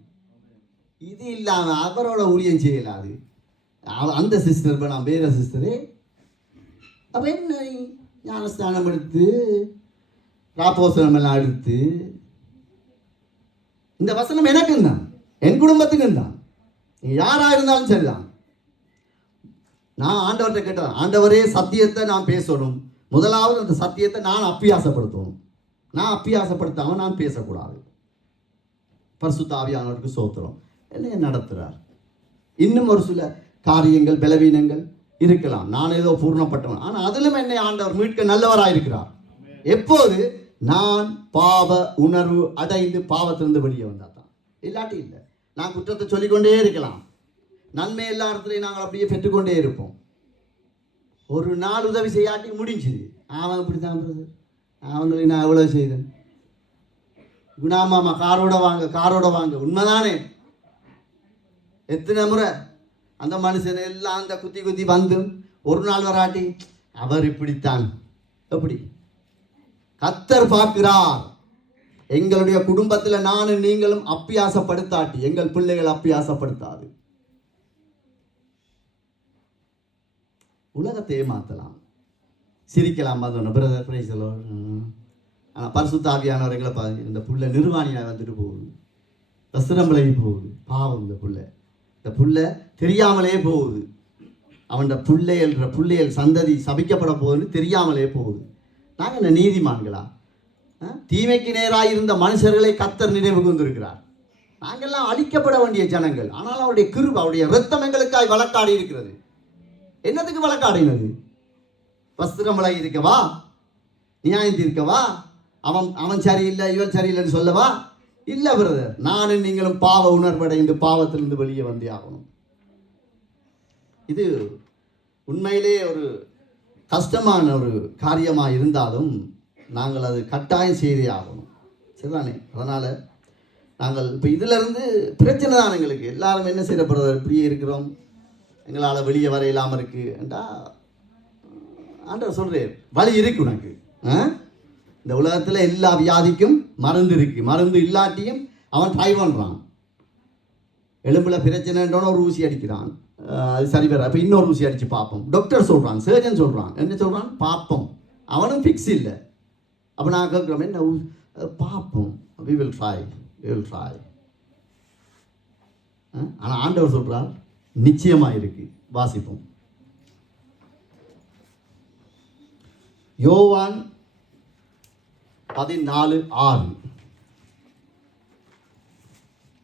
இது இல்லாம அவரோட ஊழியம் செய்யலாது. அந்த சிஸ்டர் நான் வேற சிஸ்டரே. அப்ப என்ன ஞானஸ்தானம் எடுத்து ராப்போசனம் எல்லாம் எடுத்து, இந்த வசனம் எனக்கும் தான், என் குடும்பத்துக்கும் தான், யாரா இருந்தாலும் சரிதான். நான் ஆண்டவர்கிட்ட கேட்டேன், ஆண்டவரே சத்தியத்தை நான் பேசணும். முதலாவது அந்த சத்தியத்தை நான் அப்பியாசப்படுத்தணும். நான் அப்பியாசப்படுத்தாம நான் பேசக்கூடாது. பரிசுத்த ஆவியானவருக்கு ஸ்தோத்திரம். என்ன நடத்துறார். இன்னும் ஒரு சில காரியங்கள் பலவீனங்கள் இருக்கலாம். நான் ஏதோ பூர்ணப்பட்டவன், ஆனால் அதிலும் என்னை ஆண்டவர் மீட்க நல்லவராயிருக்கிறார். எப்போது நான் பாவ உணர்வு அடைந்து பாவத்திலிருந்து வெளியே வந்தால் தான். இல்லாட்டி இல்லை. நான் குற்றத்தை சொல்லிக்கொண்டே இருக்கலாம். நன்மை எல்லா இடத்துலையும் நாங்கள் அப்படியே பெற்றுக்கொண்டே இருப்போம். ஒரு நாள் உதவி செய்யாட்டி முடிஞ்சுது. அவன் இப்படி தான் அவங்களுக்கு நான் எவ்வளோ செய்தேன். குணாமாமா காரோட வாங்க. உண்மைதானே? எத்தனை முறை அந்த மனுஷன் எல்லாம் அந்த குத்தி வந்து ஒரு நாள் வராட்டி அவர் இப்படித்தான். எப்படி கர்த்தர் பார்க்கிறார். எங்களுடைய குடும்பத்தில் நானும் நீங்களும் அப்பியாசப்படுத்தாட்டி எங்கள் பிள்ளைகள் அப்பியாசப்படுத்தாது. உலகத்தை ஏமாத்தலாம், சிரிக்கலாம். பிரதர் பிரைஸலோ. ஆனால் பரிசுத்த ஆவியானவர் எங்களை பாருங்க, இந்த புள்ள நிர்வாணியாக வந்துட்டு போகுது, வஸ்திரம்பளையும் போகுது. பாவம் இந்த புள்ள தெரியாமலே போகுது. அவன் பிள்ளைகள் சந்ததி சபிக்கப்பட போகுதுன்னு தெரியாமலே போகுது. நாங்கள் என்ன நீதிமான்களா? தீமைக்கு நேராக இருந்த மனுஷர்களை கர்த்தர் நினைவு கொண்டிருக்கிறார். நாங்கள்லாம் அழிக்கப்பட வேண்டிய ஜனங்கள். ஆனால் அவருடைய கிருபை, அவருடைய இரத்தம் எங்களுக்காய் வழக்காடி இருக்கிறது. என்னத்துக்கு வழக்காடினது? வஸ்திரமலை இருக்கவா? நியாயம் தீர்க்கவா? அவன் சரியில்லை இவன் சரியில்லைன்னு சொல்லவா? இல்லை பிரதர், நானும் நீங்களும் பாவ உணர்வடைந்து பாவத்திலிருந்து வெளியே வந்தே ஆகணும். இது உண்மையிலே ஒரு கஷ்டமான ஒரு காரியமாக இருந்தாலும் நாங்கள் அது கட்டாயம் செய்தே ஆகணும். சரிதானே? அதனால் நாங்கள் இப்போ இதிலிருந்து பிரச்சனை தான் எங்களுக்கு. எல்லாரும் என்ன செய்யப்படுறது, இப்படியே இருக்கிறோம், எங்களால் வெளியே வர இல்லாமல் இருக்குண்டா ஆண்டவர் சொல்கிறேன், வழி இருக்கு உனக்கு. இந்த உலகத்தில் எல்லா வியாதிக்கும் மருந்து இருக்கு. மருந்து இல்லாட்டியும் அவன் ட்ரை பண்ணுறான். எலும்பில் பிரச்சனைன்றோன்னு ஒரு ஊசி அடிக்கிறான், அது சரி வர. அப்போ இன்னொரு ஊசி அடித்து பார்ப்போம். டாக்டர் சொல்கிறான், சர்ஜன் சொல்கிறான், என்ன சொல்கிறான்? பார்ப்போம். அவனும் ஃபிக்ஸ் இல்லை. அப்போ நான் கேட்குறோம், என்ன பார்ப்போம், we will try. ஆனால் ஆண்டவர் சொல்கிறார் நிச்சயமாக இருக்கு. வாசிப்போம். யோவான் 14:6.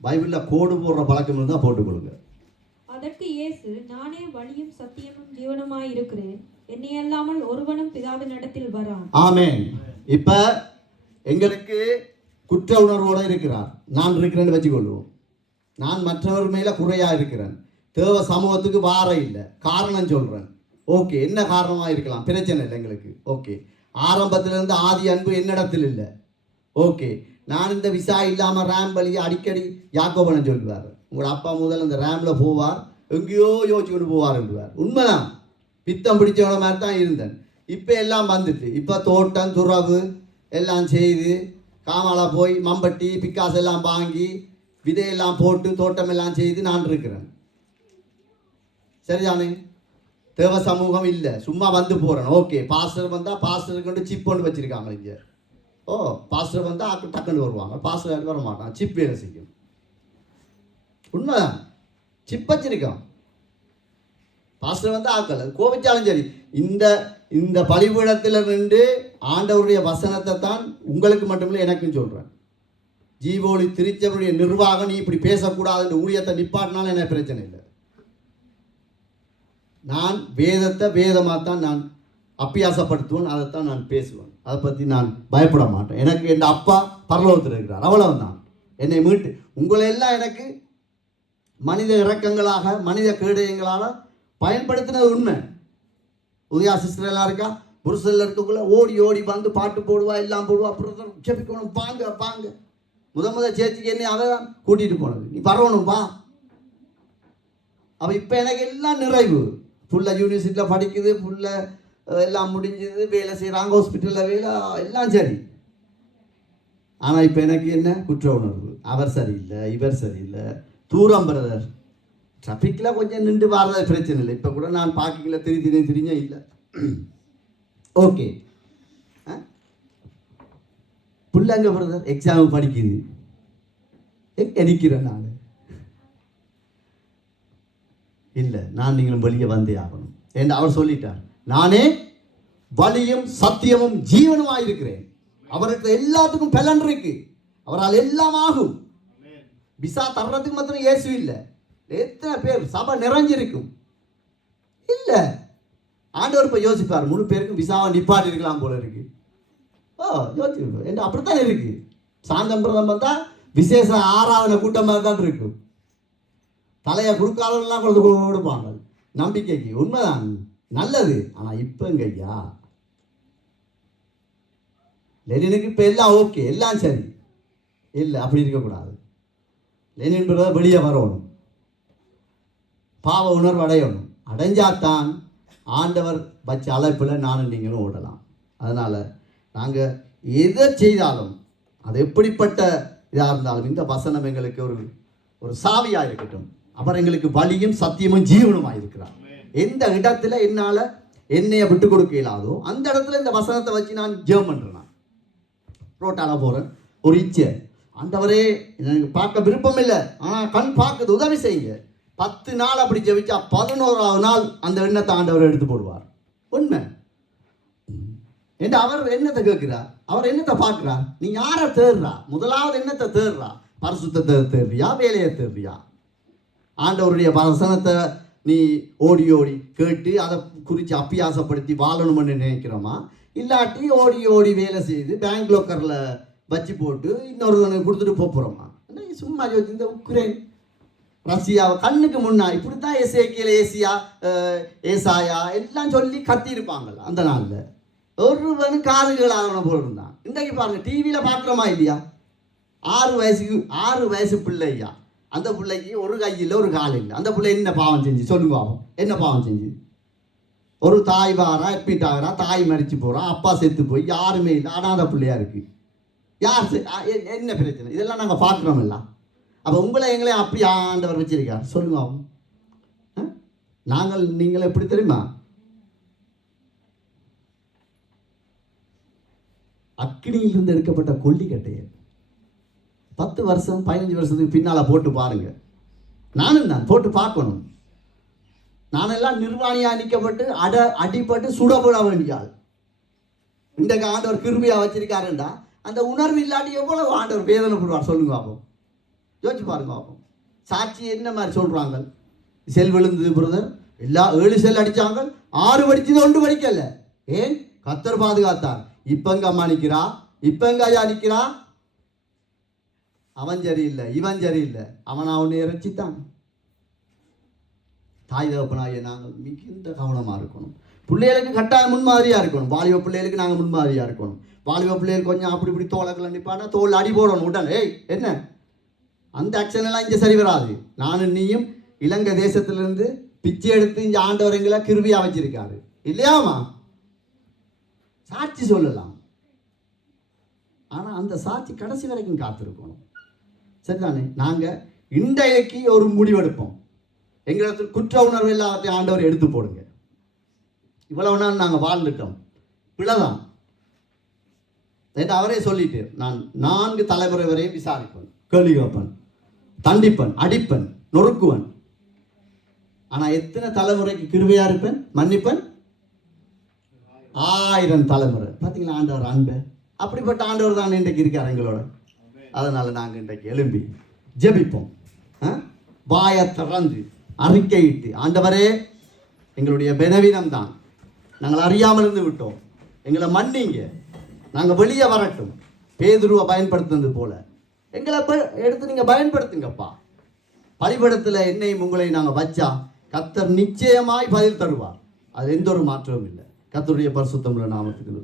பைபிளில் கோடு போடுற பழக்கம் இருந்தால் போட்டுக்கொள்ளுங்க. அதற்கு இயேசு, நானே வழியும் சத்தியமும் ஜீவனுமாய் இருக்கிறேன், என்னை அல்லாமல் ஒருவனும் பிதாவின் இடத்தில் வரான். ஆமென். இப்ப எங்களுக்கு குற்ற உணர்வோடு இருக்கிறார். நான் இருக்கிறேன்னு வச்சுக்கொள்வோம். நான் மற்றவர் மேல குறையா இருக்கிறேன், தேவ சமூகத்துக்கு வார இல்லை, காரணம் சொல்றேன். ஓகே, என்ன காரணமா இருக்கலாம், பிரச்சனை இல்லை எங்களுக்கு. ஓகே, ஆரம்பத்திலிருந்து ஆதி அன்பு என்னிடத்தில் இல்லை. ஓகே, நான் இந்த விசா இல்லாமல் ரேம் வழியை அடிக்கடி யாக்கோபனன் சொல்லுவார், உங்களோட அப்பா முதல் அந்த ரேமில் போவார், எங்கேயோ யோசிச்சு கொண்டு போவார் என்றுவார். உண்மைதான், பித்தம் பிடிச்சவன மாதிரி தான் இருந்தேன். இப்போ எல்லாம் வந்துட்டு, இப்போ தோட்டம் துறவு எல்லாம் செய்து காமாலா போய் மம்பட்டி பிக்காசு எல்லாம் வாங்கி விதையெல்லாம் போட்டு தோட்டம் எல்லாம் செய்து நான் இருக்கிறேன். சரிதானே? தேவ சமூகம் இல்லை, சும்மா வந்து போகிறேன். ஓகே, பாஸ்டர் வந்தால் பாஸ்டருக்கு கொண்டு சிப் ஒன்று வச்சுருக்காங்க இங்கே. ஓ, பாஸ்டர் வந்தால் டக்குன்னு வருவாங்க, பாஸ்டர் வர மாட்டான், சிப் வேலை செய்யும். உண்மைதான். சிப் வச்சிருக்கான். பாஸ்டர் வந்து ஆக்கல கோபிச்சாலும் சரி, இந்த பலிபீடத்தில் நின்று ஆண்டவருடைய வசனத்தை தான் உங்களுக்கு மட்டுமில்லை எனக்கும் சொல்கிறேன். ஜீவோலி திருச்சபையுடைய நிர்வாகம் நீ இப்படி பேசக்கூடாது, ஊழியத்தை நிப்பாட்டினாலும் எனக்கு பிரச்சனை இல்லை. நான் வேதத்தை வேதமாக தான் நான் அப்பியாசப்படுத்துவேன், அதைத்தான் நான் பேசுவேன். அதை பற்றி நான் பயப்பட மாட்டேன். எனக்கு என் அப்பா பரலோகத்தில் இருக்கிறார், அவ்வளவுதான். என்னை மீட்டு உங்களை எல்லாம் எனக்கு மனித இறக்கங்களாக மனித கேடயங்களால் பயன்படுத்தினது உண்மை. உதயா சிஸ்டர் எல்லாம் இருக்கா, புருஷனில் இருக்கக்குள்ள ஓடி ஓடி வந்து பாட்டு போடுவா, எல்லாம் போடுவா, அப்புறம் செப்பிக்கணும் பாங்க முத சேர்த்துக்கு என்ன அதை தான் கூட்டிகிட்டு போனது. நீ பரவணும் வா. அப்போ இப்போ எனக்கு எல்லாம் நிறைவு. ஃபுல்லாக யூனிவர்சிட்டியில் படிக்குது, ஃபுல்லாக எல்லாம் முடிஞ்சது, வேலை செய்கிறாங்க, ஹாஸ்பிட்டலில் வேலை எல்லாம் சரி. ஆனால் இப்போ எனக்கு என்ன குற்ற உணர்வு, அவர் சரியில்லை இவர் சரியில்லை. தூரம் பிரதர், ட்ராஃபிக்கில் கொஞ்சம் நின்று வரது பிரச்சனை இல்லை. இப்போ கூட நான் பார்க்கல திரிஞ்ச இல்லை. ஓகே, பிள்ளைங்க பிரதர் எக்ஸாம் படிக்குது, எங்கே நிற்கிறேன் நான் இல்லை, நான் நீங்களும் வெளியே வந்தே ஆகணும் என்று அவர் சொல்லிட்டார். நானே வழியும் சத்தியமும் ஜீவனுமாக இருக்கிறேன். அவருக்கு எல்லாத்துக்கும் பலன் இருக்கு, அவரால் எல்லாம் ஆகும். விசா தர்றதுக்கு மாத்திரம் இயேசு இல்லை. எத்தனை பேர் சபை நிறைஞ்சிருக்கும் இல்லை. ஆண்டவர் இப்போ யோசிப்பார், முழு பேருக்கும் விசாவை நிப்பாட்டி இருக்கலாம் போல இருக்கு. யோசிச்சு என்ன அப்படித்தான் இருக்கு. சாந்தம்பிரதம் வந்தா விசேஷ ஆராதனை கூட்டமாக தான் இருக்கும். தலையை குறுக்காலெல்லாம் கொடுப்பாங்க நம்பிக்கைக்கு. உண்மைதான், நல்லது. ஆனால் இப்போங்க ஐயா லெனினுக்கு இப்போ எல்லாம் ஓகே, எல்லாம் சரி இல்லை, அப்படி இருக்கக்கூடாது. லெனின் வெளியே வரணும், பாவ உணர்வு அடையணும். அடைஞ்சாத்தான் ஆண்டவர் வச்ச அழைப்பில் நானும் நீங்களும் ஓடலாம். அதனால் நாங்கள் எதை செய்தாலும் அது எப்படிப்பட்ட இதாக இருந்தாலும் இந்த வசனம் எங்களுக்கு ஒரு சாவியாக இருக்கட்டும். அவர் எங்களுக்கு வழியும் சத்தியமும் ஜீவனுமாக இருக்கிறார். எந்த இடத்துல என்னால் என்னையை விட்டு கொடுக்க இயலாதோ அந்த இடத்துல இந்த வசனத்தை வச்சு நான் ஜெபம் பண்ணுறேன். ரோட்டால போகிறேன், ஒரு இச்சை, ஆண்டவரே எனக்கு பார்க்க விருப்பம் இல்லை, ஆனால் கண் பார்க்குது, உதவி செய்யுங்க. 10 நாள் அப்படி ஜெபிச்சா 11ஆவது நாள் அந்த எண்ணத்தை ஆண்டவர் எடுத்து போடுவார். உண்மை என்று அவர் என்னத்தை கேட்கிறார், அவர் என்னத்தை பார்க்கிறார். நீ யாரை தேடுறா? முதலாவது என்னத்தை தேடுறா? பரிசுத்தத்தை தேடுறியா, வேலையை தேடுறியா? ஆண்டவருடைய வசனத்தை நீ ஓடி ஓடி கேட்டு அதை குறித்து அப்பியாசப்படுத்தி வாழணும்னு நினைக்கிறோமா? இல்லாட்டி ஓடி ஓடி வேலை செய்து பேங்க் லோக்கரில் வச்சு போட்டு இன்னொருவனுக்கு கொடுத்துட்டு போகிறோமா? சும்மா இந்த உக்ரைன் ரஷ்யாவை கண்ணுக்கு முன்னா இப்படித்தான் எஸ்ஏக்கியில் ஏசாயா எல்லாம் சொல்லி கத்தியிருப்பாங்கள்ல அந்த நாளில். ஒருவனு காதுகள் ஆகணும் போல இருந்தான். இன்றைக்கு பாருங்கள், டிவியில் பார்க்குறோமா இல்லையா? 6 வயசு பிள்ளையா, அந்த பிள்ளைக்கு ஒரு கையில் ஒரு கால் இல்லை. அந்த பிள்ளை என்ன பாவம் செஞ்சு சொல்லுங்க, என்ன பாவம் செஞ்சு? ஒரு தாய் வாரா எப்பிட்டாகிறா, தாய் மறிச்சு போகிறா, அப்பா செத்து போய் யாருமே இல்லை, அனாத பிள்ளையா இருக்கு. யார் என்ன பிரச்சனை? இதெல்லாம் நாங்கள் பார்க்குறோம் இல்லை. அப்போ உங்களை எங்களே அப்படி ஆண்டவர் வச்சிருக்கார் சொல்லுங்க. நீங்கள் எப்படி தெரியுமா? அக்கினியிலிருந்து எடுக்கப்பட்ட கொல்லிக்கட்டையை 10 வருஷம் 15 வருஷத்துக்கு பின்னால் போட்டு பாருங்க. நானும் தான் போட்டு பார்க்கணும். நானெல்லாம் நிர்வாணியாக நிற்கப்பட்டு அடிப்பட்டு சுடப்பட வேண்டியாள். இன்றைக்கு ஆண்டவர் கிருபையாக வச்சிருக்காருண்டா அந்த உணர்வு இல்லாட்டி எவ்வளவு ஆண்டவர் வேதனைப்படுவார் சொல்லுங்க பார்ப்போம். யோசிச்சு பாருங்க பார்ப்போம். சாட்சி என்ன மாதிரி சொல்கிறாங்க? செல் விழுந்தது பிரதர், எல்லா 7 செல் அடித்தாங்க, 6 படிச்சது 1 படிக்கல. ஏன்? கர்த்தர் பாதுகாத்தார். இப்போ எங்க அம்மா நிற்கிறா, இப்போ எங்க ஐயா நிற்கிறா. அவன் சரியில்லை, இவன் சரியில்லை, அவன் அவனை இறைச்சித்தான். தாய் தகப்பனாகிய நாங்கள் மிகுந்த கவனமாக இருக்கணும். பிள்ளைகளுக்கு கட்டாயம் முன்மாதிரியாக இருக்கணும். வாலிப பிள்ளைகளுக்கு நாங்கள் முன்மாதிரியாக இருக்கணும். வாலிப பிள்ளைகள் கொஞ்சம் அப்படி இப்படி தோளக்கில் நிற்பானா தோல் அடி போடணும் உடனே. ஏய் என்ன அந்த ஆக்ஷன் எல்லாம் இங்கே சரி வராது. நானும் நீயும் இலங்கை தேசத்திலிருந்து பிச்சை எடுத்து இங்கே ஆண்டவர் எங்களை கிருபியாக வச்சிருக்காரு இல்லையாமா? சாட்சி சொல்லலாம், ஆனால் அந்த சாட்சி கடைசி வரைக்கும் காத்திருக்கணும். சரிதானே? நாங்கள் இன்றைக்கு ஒரு முடிவெடுப்போம். எங்களிடத்தில் குற்ற உணர்வு எல்லாத்தையும் ஆண்டவர் எடுத்து போடுங்க. இவ்வளவு நாள் நாங்கள் வாழ்ந்துட்டோம், பிழைதான் என்று அவரே சொல்லிட்டு, நான் 4 தலைமுறை வரையும் விசாரிப்பேன், கேள்வி கேட்பேன், தண்டிப்பன், அடிப்பன், நொறுக்குவன். ஆனால் எத்தனை தலைமுறைக்கு கிருபையா இருப்பேன், மன்னிப்பேன்? 1000 தலைமுறை. பார்த்தீங்களா ஆண்டவர் அன்பு? அப்படிப்பட்ட ஆண்டவர் தான் இன்றைக்கு இருக்கார் எங்களோட. அதனால் நாங்கள் இன்றைக்கு எழும்பி ஜெபிப்போம். வாயை திறந்து அறிக்கையிட்டு, ஆண்டவரே எங்களுடைய பலவீனம் தான், நாங்கள் அறியாமல் இருந்து விட்டோம், எங்களை மன்னிங்க, நாங்கள் வெளியே வரட்டும். பேதுருவை பயன்படுத்துனது போல எங்களை எடுத்து நீங்கள் பயன்படுத்துங்கப்பா. பலிபடத்தில் என்னையும் உங்களையும் நாங்கள் வச்சா கர்த்தர் நிச்சயமாய் பதில் தருவார். அது எந்த ஒரு மாற்றமும் இல்லை. கர்த்தருடைய பரிசுத்தமுள்ள நாமத்துக்கு